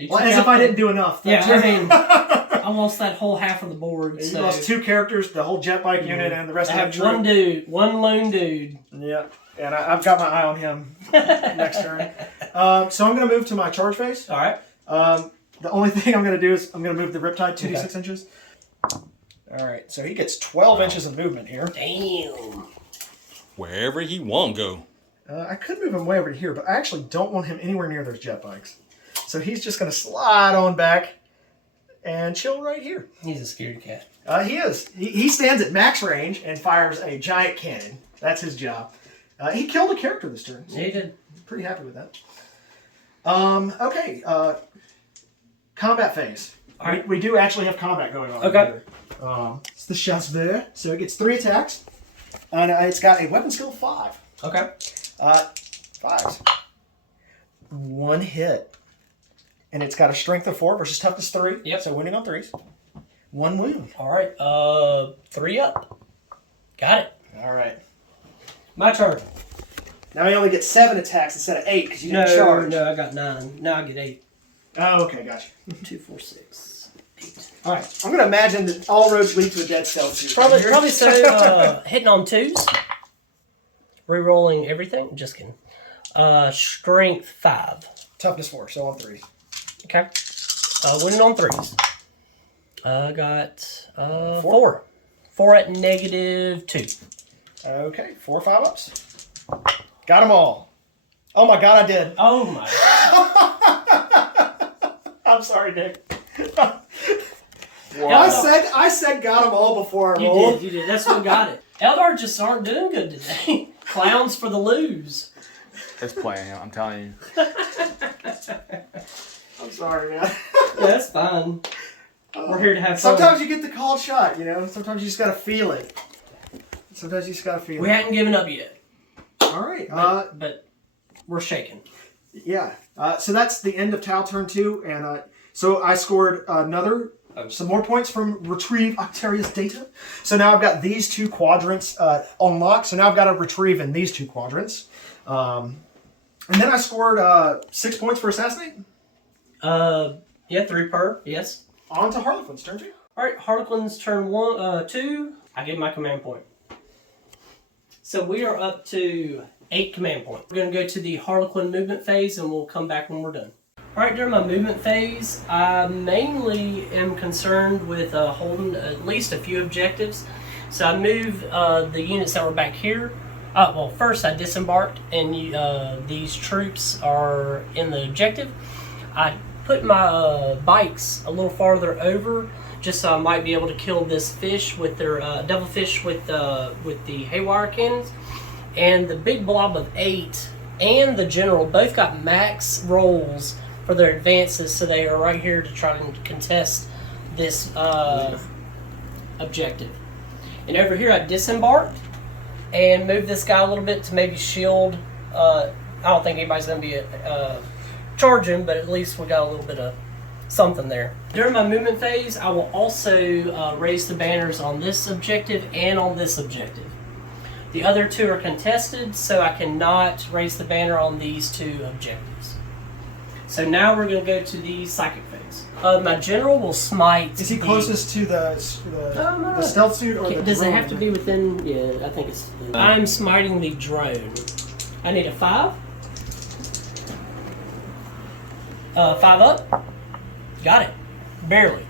Well, as if I didn't do enough. Yeah, I mean, I lost that whole half of the board. You lost 2 characters, the whole jet bike unit, and the rest I of have the troop. one dude, one lone dude. Yeah, and I've got my eye on him next turn. So I'm going to move to my charge phase. All right. The only thing I'm going to do is I'm going to move the Riptide 2d6 inches. All right, so he gets 12 inches of movement here. Damn. Wherever he won't go. I could move him way over to here, but I actually don't want him anywhere near those jet bikes. So he's just going to slide on back and chill right here. He's a scaredy cat. He is. He stands at max range and fires a giant cannon. That's his job. He killed a character this turn. So Yeah, he did. pretty happy with that. Okay. Combat phase. All right. We do actually have combat going on. Okay. It's the chasseur. So it gets 3 attacks. And it's got a weapon skill 5. Okay. 5s. 1 hit. And it's got a strength of 4 versus toughness 3. Yep. So winning on 3s. 1 wound. All right. 3 up. Got it. All right. My turn. Now he only gets 7 attacks instead of 8 because you didn't charge. No, I got 9. Now I get 8. Oh, okay, gotcha. 2, 4, 6, 8. All right. I'm going to imagine that all roads lead to a dead stealth suit. Probably so. Hitting on 2s. Rerolling everything. Just kidding. Strength 5. Toughness 4, so on 3s. Okay. Winning on 3s. I got 4. 4 at -2. Okay, 4 5-ups. Got them all. Oh my god, I did. Oh my. I'm sorry, Nick. Wow. I said got them all before I You rolled. did. That's what got it. Eldar just aren't doing good today. Clowns for the lose. It's playing him, I'm telling you. I'm sorry, man. Yeah, that's fine. We're here to have fun. Sometimes you get the called shot, you know? Sometimes you just gotta feel it. We hadn't given up yet. Alright. But we're shaking. Yeah. So that's the end of Tau turn 2. And so I scored some more points from retrieve Octaria's data. So now I've got these 2 quadrants unlocked. So now I've got to retrieve in these 2 quadrants. And then I scored 6 points for assassinate. Yeah, 3 per. Yes. On to Harlequin's turn 2. All right, Harlequin's turn 2. I get my command point. So we are up to 8 command points. We're going to go to the Harlequin movement phase, and we'll come back when we're done. All right, during my movement phase, I mainly am concerned with holding at least a few objectives. So I move the units that were back here. Well, first I disembarked, and these troops are in the objective. I put my bikes a little farther over, just so I might be able to kill this fish with their devilfish with the haywire cannons. And the big blob of 8 and the general both got max rolls for their advances, so they are right here to try and contest this objective. And over here I disembarked and moved this guy a little bit to maybe shield. I don't think anybody's going to be charging, but at least we got a little bit of something there. During my movement phase, I will also raise the banners on this objective and on this objective. The other 2 are contested, so I cannot raise the banner on these 2 objectives. So now we're going to go to the Psychic Phase. My general will smite. Is he closest to the stealth suit, or does it have to be within? Yeah, I think it's. I'm smiting the drone. I need a 5. 5 up. Got it. Barely.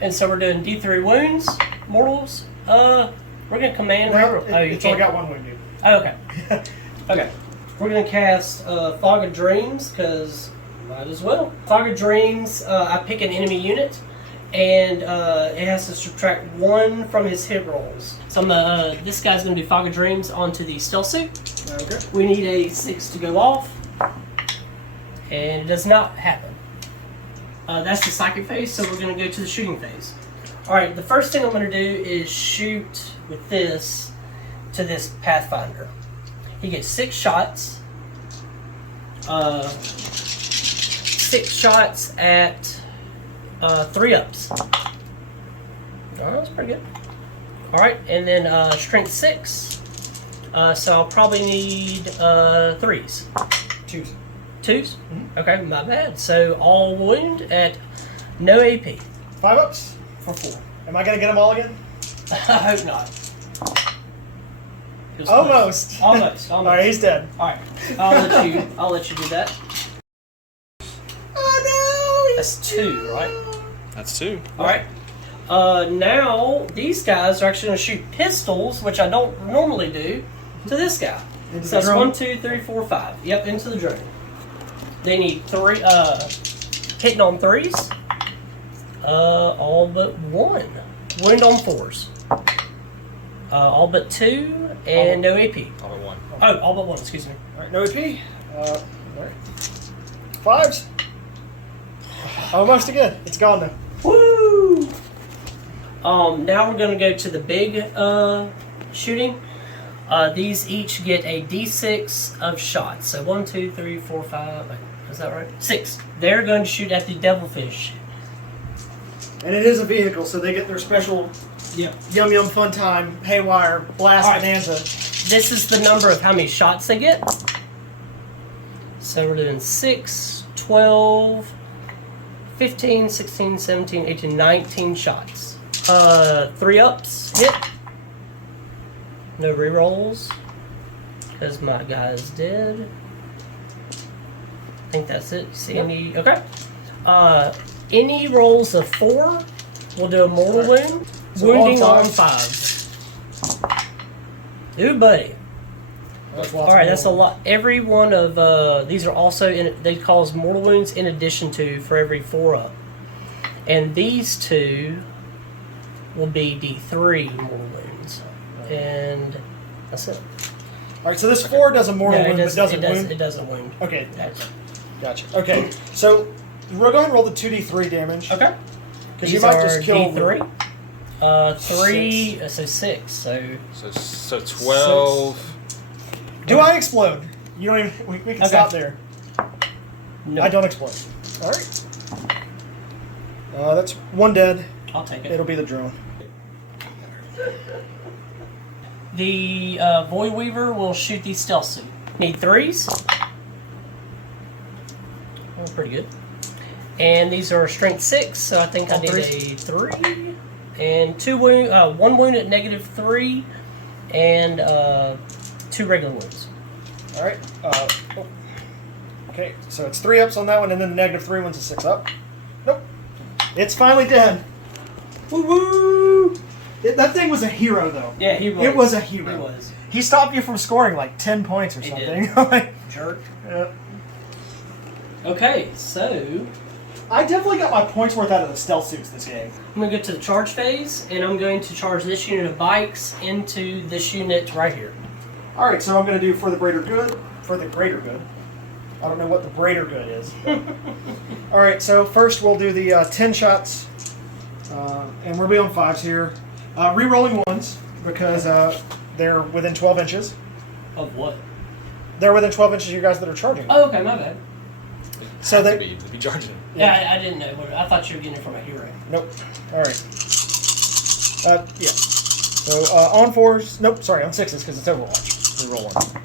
And so we're doing D3 wounds, mortals. We're going to command. It's only got 1 wound, dude. Oh, okay. Okay. We're going to cast Fog of Dreams, because might as well. Fog of Dreams, I pick an enemy unit, and it has to subtract 1 from his hit rolls. So this guy's going to do Fog of Dreams onto the stealth suit. Okay. We need a 6 to go off, and it does not happen. That's the Psychic Phase, so we're going to go to the shooting phase. Alright, the first thing I'm going to do is shoot with this to this Pathfinder. He gets 6 shots. 6 shots at 3 ups. Alright, that's pretty good. Alright, and then strength 6. So I'll probably need 3s. 2s. 2s? Mm-hmm. Okay, my bad. So all wound at no AP. 5 ups? For 4. Am I going to get them all again? I hope not. Almost. Almost. Alright, he's dead. Alright, I'll let you do that. Oh no! That's 2, right? That's 2. Alright. Now, these guys are actually going to shoot pistols, which I don't normally do, to this guy. Into So the that's drone? 1, 2, 3, 4, 5. Yep, into the drone. They need 3, hitting on 3s. All but 1. Wound on 4s. All but 2, and no AP. All but 1. Oh, all but 1, excuse me. Alright, no AP. Alright. 5s. Almost again. It's gone now. Woo! Now we're going to go to the big shooting. These each get a d6 of shots. So 1, 2, 3, 4, 5. Wait, is that right? 6. They're going to shoot at the devilfish. And it is a vehicle, so they get their special yum yum fun time haywire blast bonanza. This is the number of how many shots they get. So we're doing 6, 12, 15, 16, 17, 18, 19 shots. 3 ups hit. No rerolls, because my guy is dead. I think that's it. See any? Okay. Any rolls of 4, we'll do a mortal wound. So Wounding all on fives. 5s. Ooh, buddy. Alright, that's a lot. Every one of these are also, they cause mortal wounds in addition to for every 4 up. And these 2 will be D3 mortal wounds. And that's it. Alright, so this 4 does a mortal wound, but doesn't wound? It doesn't wound. Okay, gotcha. Okay, so we're going to roll the 2d3 damage. Okay. Because you might just kill D3. 3, so 6. So 12. Do I explode? You don't even. We can stop there. No. I don't explode. All right. That's 1 dead. I'll take it. It'll be the drone. The Void Weaver will shoot the stealth suit. Need 3s. Oh, pretty good. And these are strength 6, so I think I need a 3. And 2 wound, 1 wound at -3, and 2 regular wounds. All right. Okay, so it's 3 ups on that one, and then the -3 one's a 6 up. Nope. It's finally dead. Woo woo! That thing was a hero, though. Yeah, he was. It was a hero. He was. He stopped you from scoring like 10 points or He something. did. Jerk. Yeah. Okay, so I definitely got my points worth out of the stealth suits this game. I'm going to go to the charge phase, and I'm going to charge this unit of bikes into this unit right here. All right, so I'm going to do for the greater good. For the greater good. I don't know what the greater good is. All right, so first we'll do the 10 shots, and we'll be on 5s here. Re-rolling 1s because they're within 12 inches. Of what? They're within 12 inches of you guys that are charging. Oh, okay, my bad. So they be charging. Yeah, I didn't know. I thought you were getting it from a hero. Nope. All right. Yeah. So on 4s. Nope. Sorry, on 6s because it's Overwatch. We roll 1.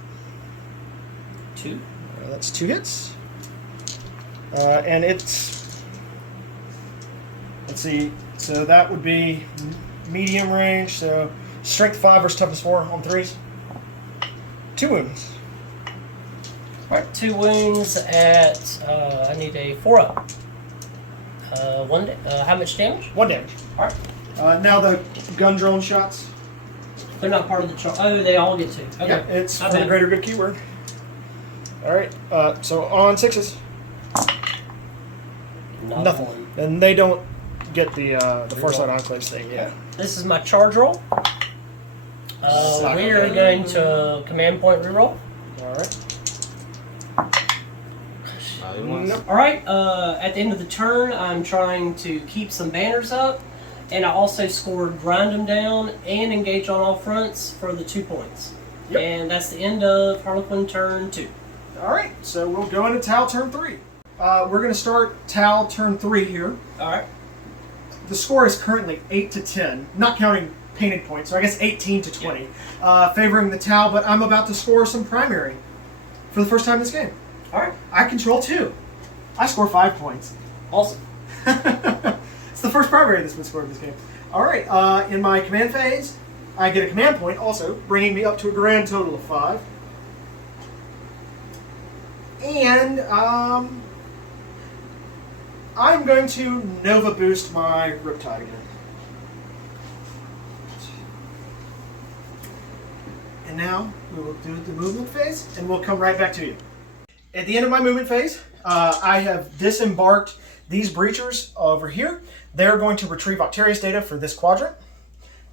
2. That's 2 hits. And it's. Let's see. So that would be medium range. So strength 5 versus toughness 4 on 3s. 2 wounds. Alright, 2 wounds at, I need a 4 up. How much damage? 1 damage. Alright. Now the gun drone shots. They're not part of the charge. Oh, they all get 2. Okay. Yeah, it's for the greater good keyword. Alright, so on 6s. Nothing. One. And they don't get the Foresight Enclaves thing. Yeah. This is my charge roll. We are going to command point reroll. Alright. Nope. Alright, at the end of the turn, I'm trying to keep some banners up, and I also scored Grind Them Down and Engage on All Fronts for the 2 points. Yep. And that's the end of Harlequin turn 2. Alright, so we'll go into Tal turn 3. We're going to start Tal turn 3 here. Alright. The score is currently 8 to 10, not counting painted points, so I guess 18 to 20, favoring the Tal, but I'm about to score some primary for the first time in this game. Alright. I control 2. I score 5 points. Awesome. It's the first primary that's been scored in this game. Alright, in my command phase, I get a command point also, bringing me up to a grand total of 5. And I'm going to Nova boost my Riptide again. And now we will do the movement phase, and we'll come right back to you. At the end of my movement phase, I have disembarked these breachers over here. They're going to retrieve Octarius data for this quadrant.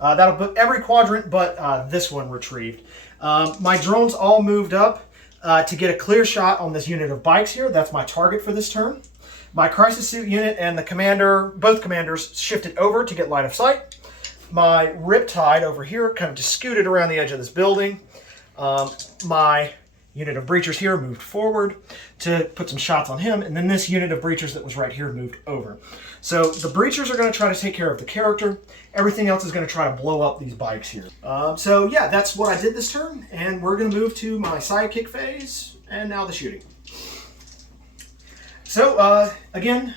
That'll put every quadrant but this one retrieved. My drones all moved up to get a clear shot on this unit of bikes here. That's my target for this turn. My crisis suit unit and the commander, both commanders, shifted over to get line of sight. My Riptide over here kind of just scooted around the edge of this building. My unit of breachers here moved forward to put some shots on him, and then this unit of breachers that was right here moved over. So the breachers are going to try to take care of the character. Everything else is going to try to blow up these bikes here. So yeah, that's what I did this turn, and we're going to move to my Sidekick phase, and now the shooting. So again,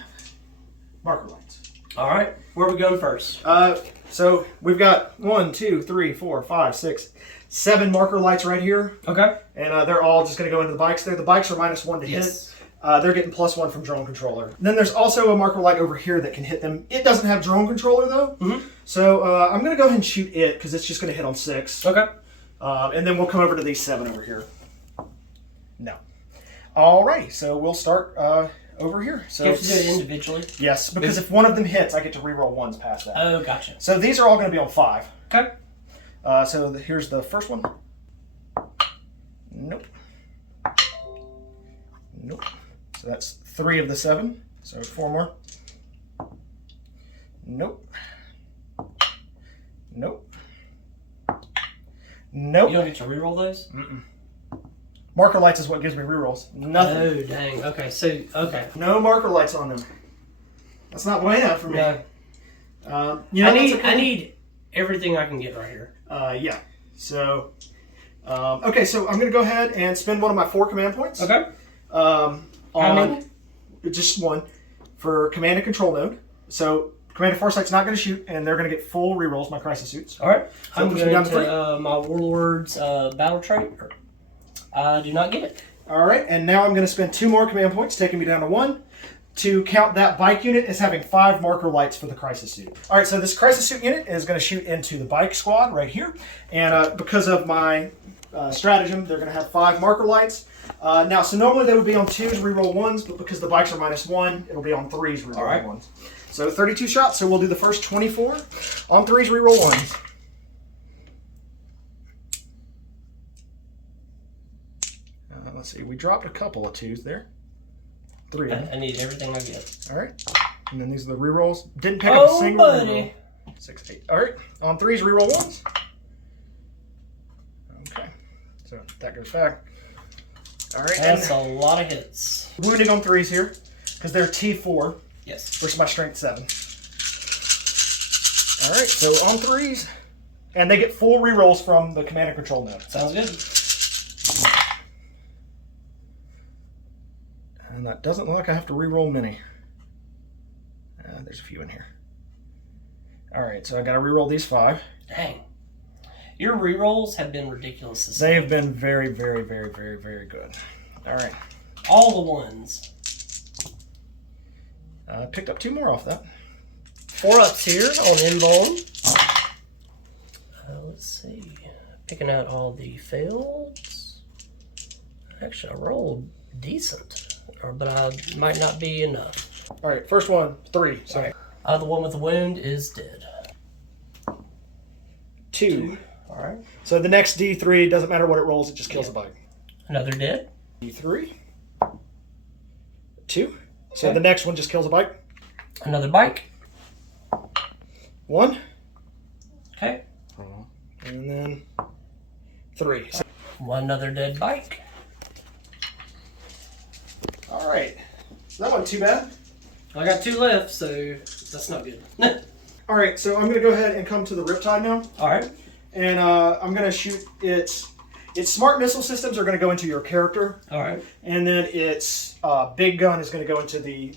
marker lights. All right, where are we going first? So we've got 1, 2, 3, 4, 5, 6, 7 marker lights right here. Okay. And they're all just going to go into the bikes there. The bikes are -1 to hit. They're getting +1 from drone controller. And then there's also a marker light over here that can hit them. It doesn't have drone controller though. Mm-hmm. So I'm going to go ahead and shoot it because it's just going to hit on 6. Okay. And then we'll come over to these 7 over here. No. Alrighty, so we'll start over here. So You have to do it individually? Yes, because if one of them hits, I get to reroll 1s past that. Oh, gotcha. So these are all going to be on 5. Okay. So here's the first one. Nope. Nope. So that's 3 of the 7. So 4 more. Nope. Nope. Nope. You don't get to reroll those? Mm-mm. Marker lights is what gives me rerolls. Nothing. Oh, dang. Okay, so, okay. No marker lights on them. That's not bueno for me. No. You know, I need everything I can get right here. Yeah. So, okay, so I'm going to go ahead and spend one of my 4 command points. Okay. How many? Just one for command and control node. So command and foresight's not going to shoot, and they're going to get full rerolls, my crisis suits. All right. So I'm push going me down to to 3. my warlord's battle trait. I do not get it. All right, and now I'm going to spend 2 more command points, taking me down to 1. To count that bike unit as having 5 marker lights for the crisis suit. All right, so this crisis suit unit is going to shoot into the bike squad right here, and because of my stratagem, they're going to have 5 marker lights. Now, so normally they would be on 2s, reroll 1s, but because the bikes are -1, it'll be on 3s, reroll 1s. So 32 shots, so we'll do the first 24 on 3s, reroll 1s. Let's see, we dropped a couple of 2s there. 3 of them. I need everything I get. All right, and then these are the rerolls. Didn't pick up a single reroll. 6, 8. All right, on 3s, reroll 1s. Okay, so that goes back. All right, That's a lot of hits. Wounding on 3s here, because they're T4 Yes. versus my strength 7. All right, so on 3s, and they get full rerolls from the command and control node. Sounds good. And that doesn't look like I have to reroll many. There's a few in here. All right, so I got to reroll these 5. Dang. Your rerolls have been ridiculous this They time. have been very, very, very, very, very good. All right. All the ones. Picked up 2 more off that. 4 ups here on Inbone. Let's see. Picking out all the faileds. Actually, I rolled decent, but I might not be enough. All right, first one, 3. So Okay. The one with the wound is dead. 2. All right. So the next D3, doesn't matter what it rolls, it just kills the bike. Another dead. D3. 2. So Okay. the next one just kills a bike. Another bike. 1. Okay. And then 3. So, One other dead bike. all right. So that wasn't too bad. I got 2 left, so that's not good. All right, so I'm going to go ahead and come to the Riptide now. All right. And I'm going to shoot its smart missile systems are going to go into your character. All right. And then its big gun is going to go into the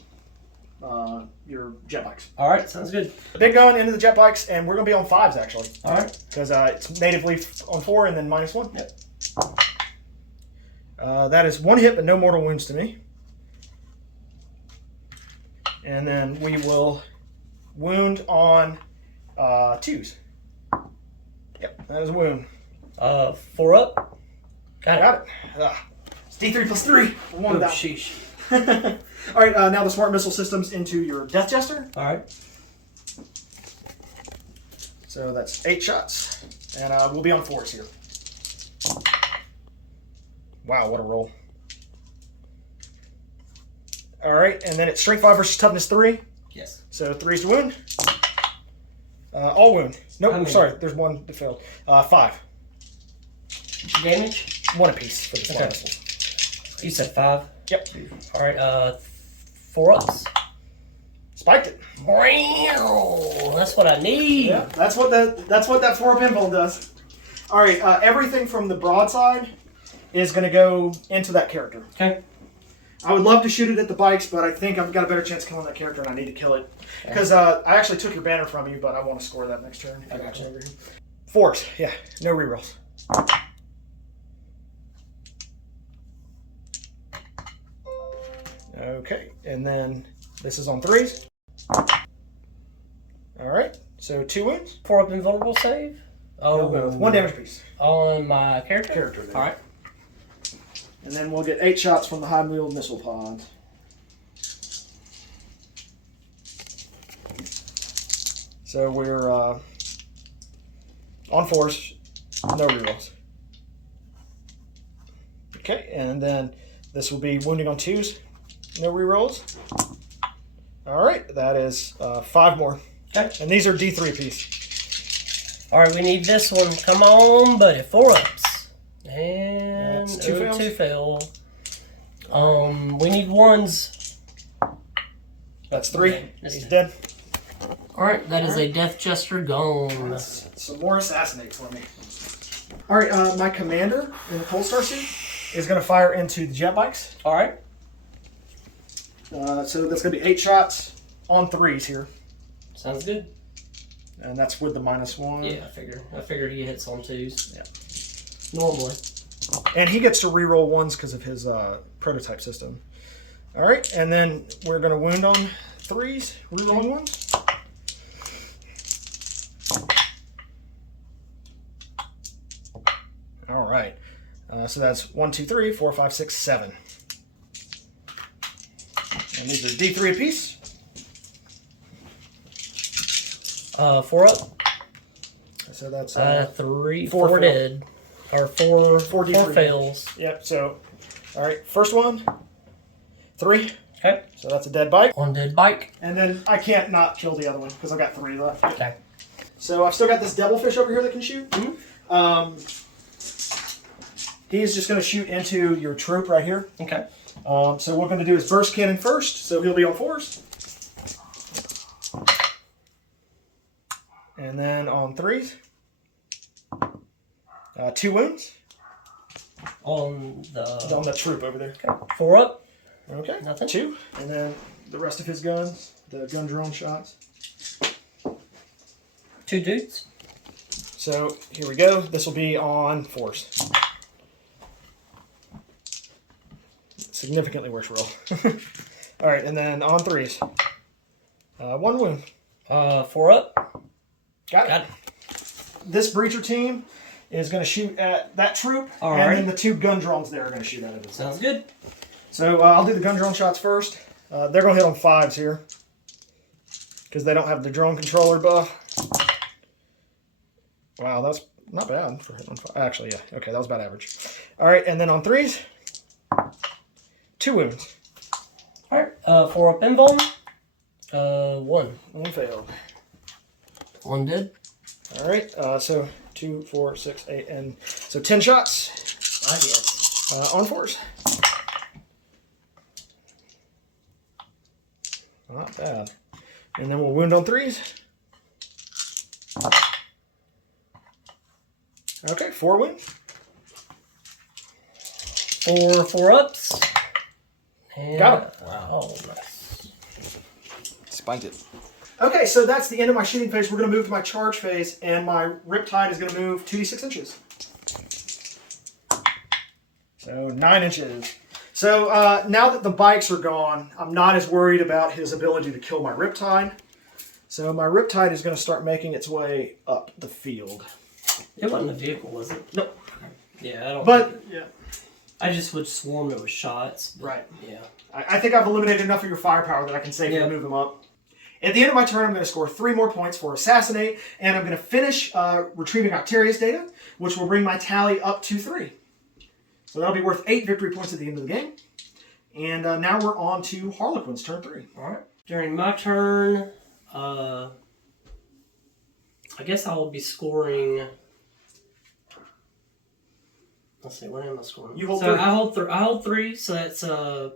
your jet bikes. All right. Sounds good. Big gun into the jet bikes, and we're going to be on 5s actually. All right. Because it's natively on 4 and then -1. Yep. That is 1 hit, but no mortal wounds to me. And then we will wound on 2s. Yep, that is a wound. 4 up. Got it. Got it. It's D3 plus 3. One Oh, down. sheesh. All right, now the smart missile systems into your Death Jester. All right. So that's 8 shots, and we'll be on 4s here. Wow, what a roll. All right, and then it's Strength 5 versus Toughness 3. Yes. So 3's to wound. All wound. Nope, How many? sorry, there's 1 that failed. 5. Damage? 1 apiece for the smart Okay. missiles. You said 5. Yep. All right. 4 ups. Spiked it. Wow, that's what I need. Yeah, that's what that 4-up pinball does. All right, everything from the broadside is going to go into that character. Okay. I would love to shoot it at the bikes, but I think I've got a better chance killing that character, and I need to kill it. Because I actually took your banner from you, but I want to score that next turn. I got you. 4s, yeah, no rerolls. Okay, and then this is on 3s. All right, so 2 wounds. 4 up invulnerable save. Oh, both. 1 damage piece. On my character? Character there. All right. And then we'll get 8 shots from the high-wheeled missile pod. So we're on 4s, no rerolls. Okay, and then this will be wounding on 2s, no rerolls. All right, that is 5 more. Okay. And these are D3 apiece. All right, we need this one. Come on, buddy. 4 ups. And That's 2 fails. 2 fail. We need 1s. That's 3. Okay. He's dead. All right, that is a Death Jester gone. That's some more assassinate for me. All right, my commander in the Pole Star suit is going to fire into the jet bikes. All right. So that's going to be 8 shots on 3s here. Sounds good. And that's with the -1. Yeah, I figured he hits on 2s. Yeah. Normally. And he gets to reroll 1s because of his prototype system. All right, and then we're going to wound on 3s, rerolling 1s. All right. So that's 1, 2, 3, 4, 5, 6, 7. And these are D3 apiece. 4 up. So that's 3, 4 4 fail. dead. Or 4 D3. fails. Yep, so, all right, first one, 3. Okay. So that's a dead bike. 1 dead bike. And then I can't not kill the other one because I've got 3 left. Okay. So I've still got this devilfish over here that can shoot. Mm-hmm. He's just going to shoot into your troop right here. Okay. So what we're going to do is burst cannon first, so he'll be on 4s. And then on 3s, 2 wounds. On On the troop over there. Okay. 4 up. Okay. Nothing. 2. And then the rest of his guns, the gun drone shots. 2 dudes. So here we go. This will be on 4s. Significantly worse roll. All right, and then on 3s. 1 wound. 4 up. Got it. This breacher team is going to shoot at that troop, All and right. then the 2 gun drones there are going to shoot at it. Sounds good. So I'll do the gun drone shots first. They're going to hit on 5s here because they don't have the drone controller buff. Wow, that's not bad for hitting on 5. Actually, yeah. Okay, that was about average. All right, and then on 3s, 2 wounds. All right. 4 up invuln. 1. 1 failed. 1 dead. All right, so 2, 4, 6, 8, and so 10 shots I guess. on 4s. Not bad. And then we'll wound on 3s. Okay, 4 wounds. 4 ups. And, Got him. Wow. Oh, nice. Spiked it. Okay, so that's the end of my shooting phase. We're going to move to my charge phase, and my Riptide is going to move 2d6 inches. So 9 inches. So now that the bikes are gone, I'm not as worried about his ability to kill my Riptide. So my Riptide is going to start making its way up the field. It wasn't a vehicle, was it? Nope. Yeah, I don't. But, yeah. I just would swarm it with shots. Right. Yeah. I think I've eliminated enough of your firepower that I can safely move him up. At the end of my turn, I'm going to score 3 more points for Assassinate, and I'm going to finish retrieving Octarius data, which will bring my tally up to 3. So that'll be worth 8 victory points at the end of the game. And now we're on to Harlequin's turn 3. All right. During my turn, I guess I will be scoring. Let's see, what am I scoring? You hold so 3. I hold 3, so that's 2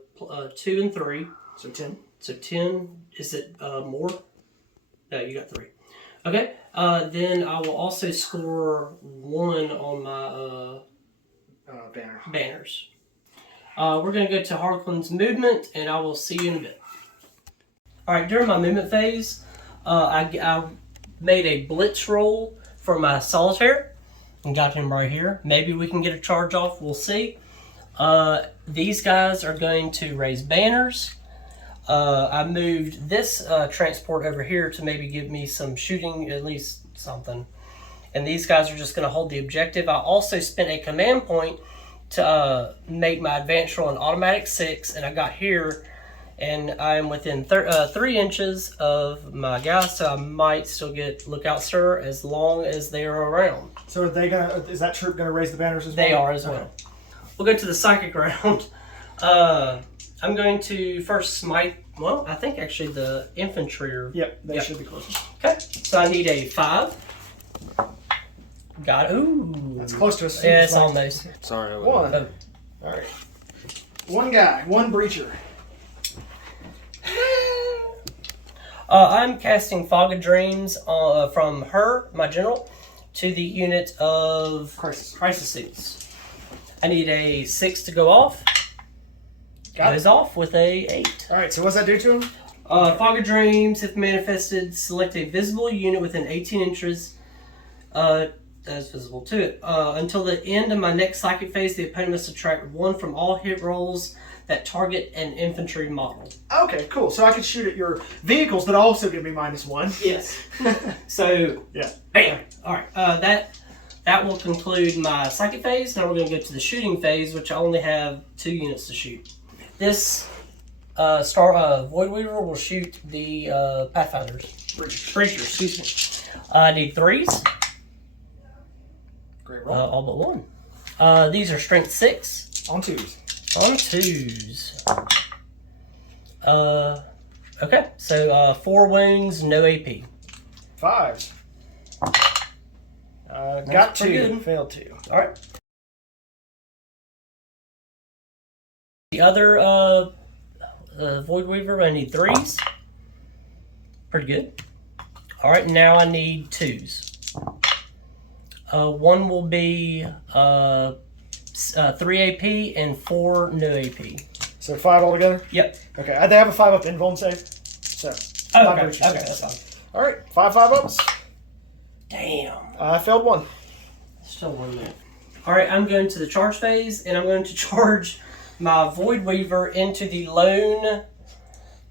and 3. So 10. So 10. Is it more? No, you got 3. Okay. Then I will also score 1 on my banners. We're going to go to Harlequin's movement, and I will see you in a bit. All right, during my movement phase, I made a blitz roll for my solitaire and got him right here. Maybe we can get a charge off. We'll see. These guys are going to raise banners. I moved this transport over here to maybe give me some shooting, at least something. And these guys are just going to hold the objective. I also spent a command point to make my advance roll an automatic 6, and I got here, and I am within 3 inches of my guy, so I might still get Lookout Sir as long as they are around. So are they gonna? Is that troop going to raise the banners as well? They are as well. We'll go to the psychic round. I'm going to first smite Well, I think actually the infantry are... Yep, they should be closest. Okay, so I need a 5. Got it. Ooh. That's close to a super Yeah, it's smite. almost. Sorry. 1. Oh. All right. 1 guy, 1 breacher. I'm casting Fog of Dreams from her, my general, to the unit of Crisis Suits. I need a 6 to go off. Goes off with a 8. All right, so what's that do to him? Fog of Dreams, if manifested, select a visible unit within 18 inches that's visible to it. Until the end of my next Psychic Phase, the opponent must subtract 1 from all hit rolls that target an infantry model. Okay, cool. So I could shoot at your vehicles that also give me -1. Yes. So, yeah. Bam! Alright, that will conclude my Psychic Phase. Now we're going to go to the Shooting Phase, which I only have 2 units to shoot. This Void Weaver will shoot the Pathfinders. Breachers, excuse me. I need 3s. Great roll. All but 1. These are Strength 6. On 2s. On 2s. Okay, so 4 wounds, no AP. 5s. Got 2. Good. Failed 2. Alright. The other Void Weaver, I need 3s. Pretty good. Alright, now I need 2s. 1 will be 3 AP and 4 no AP. So 5 altogether? Yep. Okay, they have a 5 up invuln save. So. Okay, that's fine. Alright, 5 5-ups. Damn. I failed 1. Still 1 minute. Alright, I'm going to the charge phase, and I'm going to charge my Void Weaver into the lone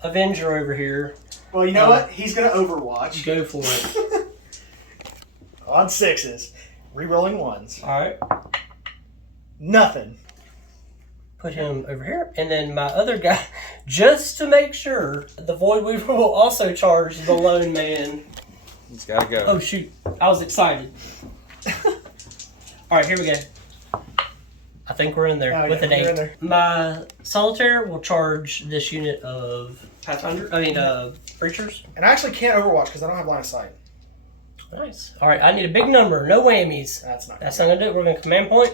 Avenger over here. Well, you know what? He's going to Overwatch. Go for it. On 6s. Rerolling 1s. Alright. Nothing. Put him over here, and then my other guy, just to make sure, the Void Weaver will also charge the lone man. He's gotta go. Oh shoot, I was excited. Alright, here we go. I think we're in there with an 8. My Solitaire will charge this unit of Breachers. And I actually can't Overwatch because I don't have line of sight. Nice. Alright, I need a big number, no whammies. That's not gonna do it. We're gonna command point.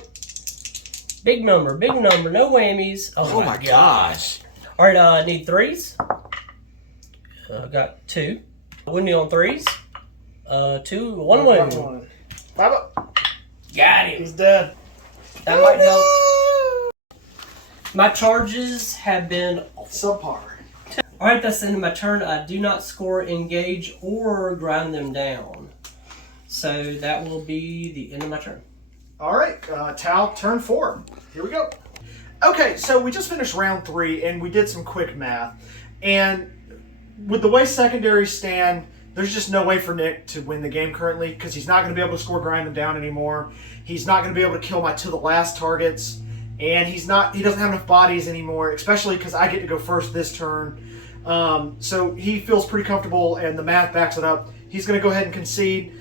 Big number, no whammies. Oh my gosh. Alright, I need 3s. Got 2. Wounding on 3s. 2, 1 wound. 5 up. Got him. He's dead. That might help. My charges have been subpar. Alright, that's the end of my turn. I do not score, engage, or grind them down. So that will be the end of my turn. Alright, Tal, turn 4. Here we go. Okay, so we just finished round 3 and we did some quick math. And with the way secondaries stand, there's just no way for Nick to win the game currently because he's not going to be able to score grind them down anymore. He's not going to be able to kill my to the last targets. And he doesn't have enough bodies anymore, especially because I get to go first this turn. So he feels pretty comfortable and the math backs it up. He's going to go ahead and concede.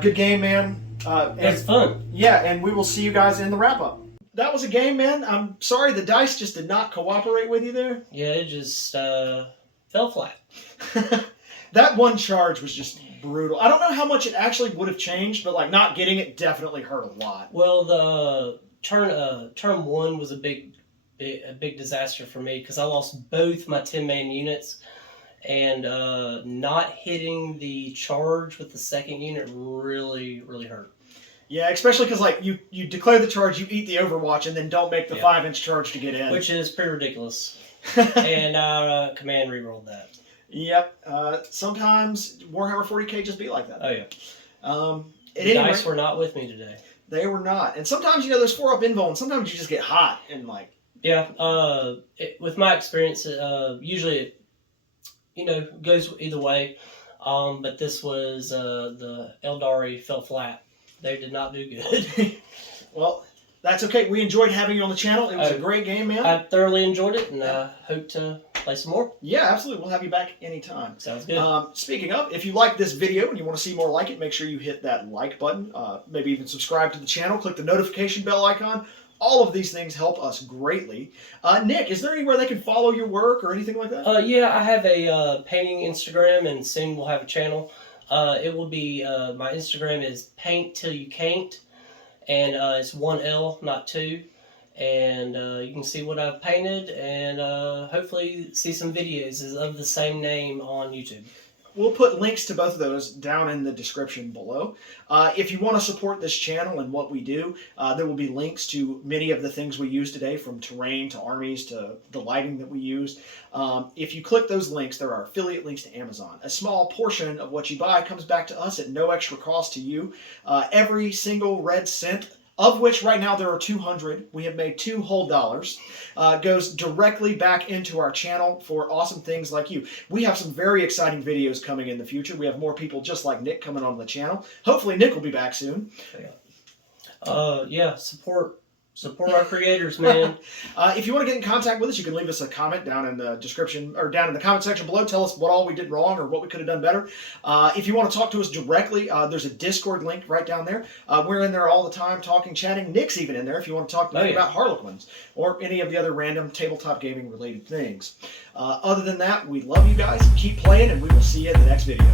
Good game, man. It's fun. Yeah, and we will see you guys in the wrap-up. That was a game, man. I'm sorry the dice just did not cooperate with you there. Yeah, it just fell flat. That one charge was just brutal. I don't know how much it actually would have changed, but like not getting it definitely hurt a lot. Well, the turn 1 was a big disaster for me because I lost both my 10-man units, and not hitting the charge with the second unit really hurt. Yeah, especially because like you declare the charge, you eat the Overwatch, and then don't make the 5-inch charge to get in, which is pretty ridiculous. And I command rerolled that. Yep. Sometimes Warhammer 40K just be like that. Oh yeah. The dice were not with me today. They were not, and sometimes those 4 up invuln, and sometimes you just get hot and like. Yeah. With my experience, usually it goes either way. But this was the Eldari fell flat. They did not do good. Well, that's okay. We enjoyed having you on the channel. It was a great game, man. I thoroughly enjoyed it, and I hope to play some more. Yeah, absolutely. We'll have you back anytime. Sounds good. Speaking of, if you like this video and you want to see more like it, make sure you hit that like button. Maybe even subscribe to the channel. Click the notification bell icon. All of these things help us greatly. Nick, is there anywhere they can follow your work or anything like that? Yeah, I have a painting Instagram, and soon we'll have a channel. It will be my Instagram is paint till you can't, and it's 1L, not 2. And you can see what I've painted, and hopefully see some videos of the same name on YouTube. We'll put links to both of those down in the description below. If you want to support this channel and what we do, there will be links to many of the things we use today, from terrain to armies to the lighting that we use. If you click those links, there are affiliate links to Amazon. A small portion of what you buy comes back to us at no extra cost to you. Every single red cent, of which right now there are 200, we have made $2 whole, goes directly back into our channel for awesome things like you. We have some very exciting videos coming in the future. We have more people just like Nick coming on the channel. Hopefully Nick will be back soon. Yeah, support our creators, man. If you want to get in contact with us, you can leave us a comment down in the description, or down in the comment section below. Tell us what all we did wrong or what we could have done better. If you want to talk to us directly, there's a Discord link right down there. We're in there all the time talking, chatting. Nick's even in there if you want to talk to me about Harlequins or any of the other random tabletop gaming related things. Other than that, we love you guys. Keep playing, and we will see you in the next video.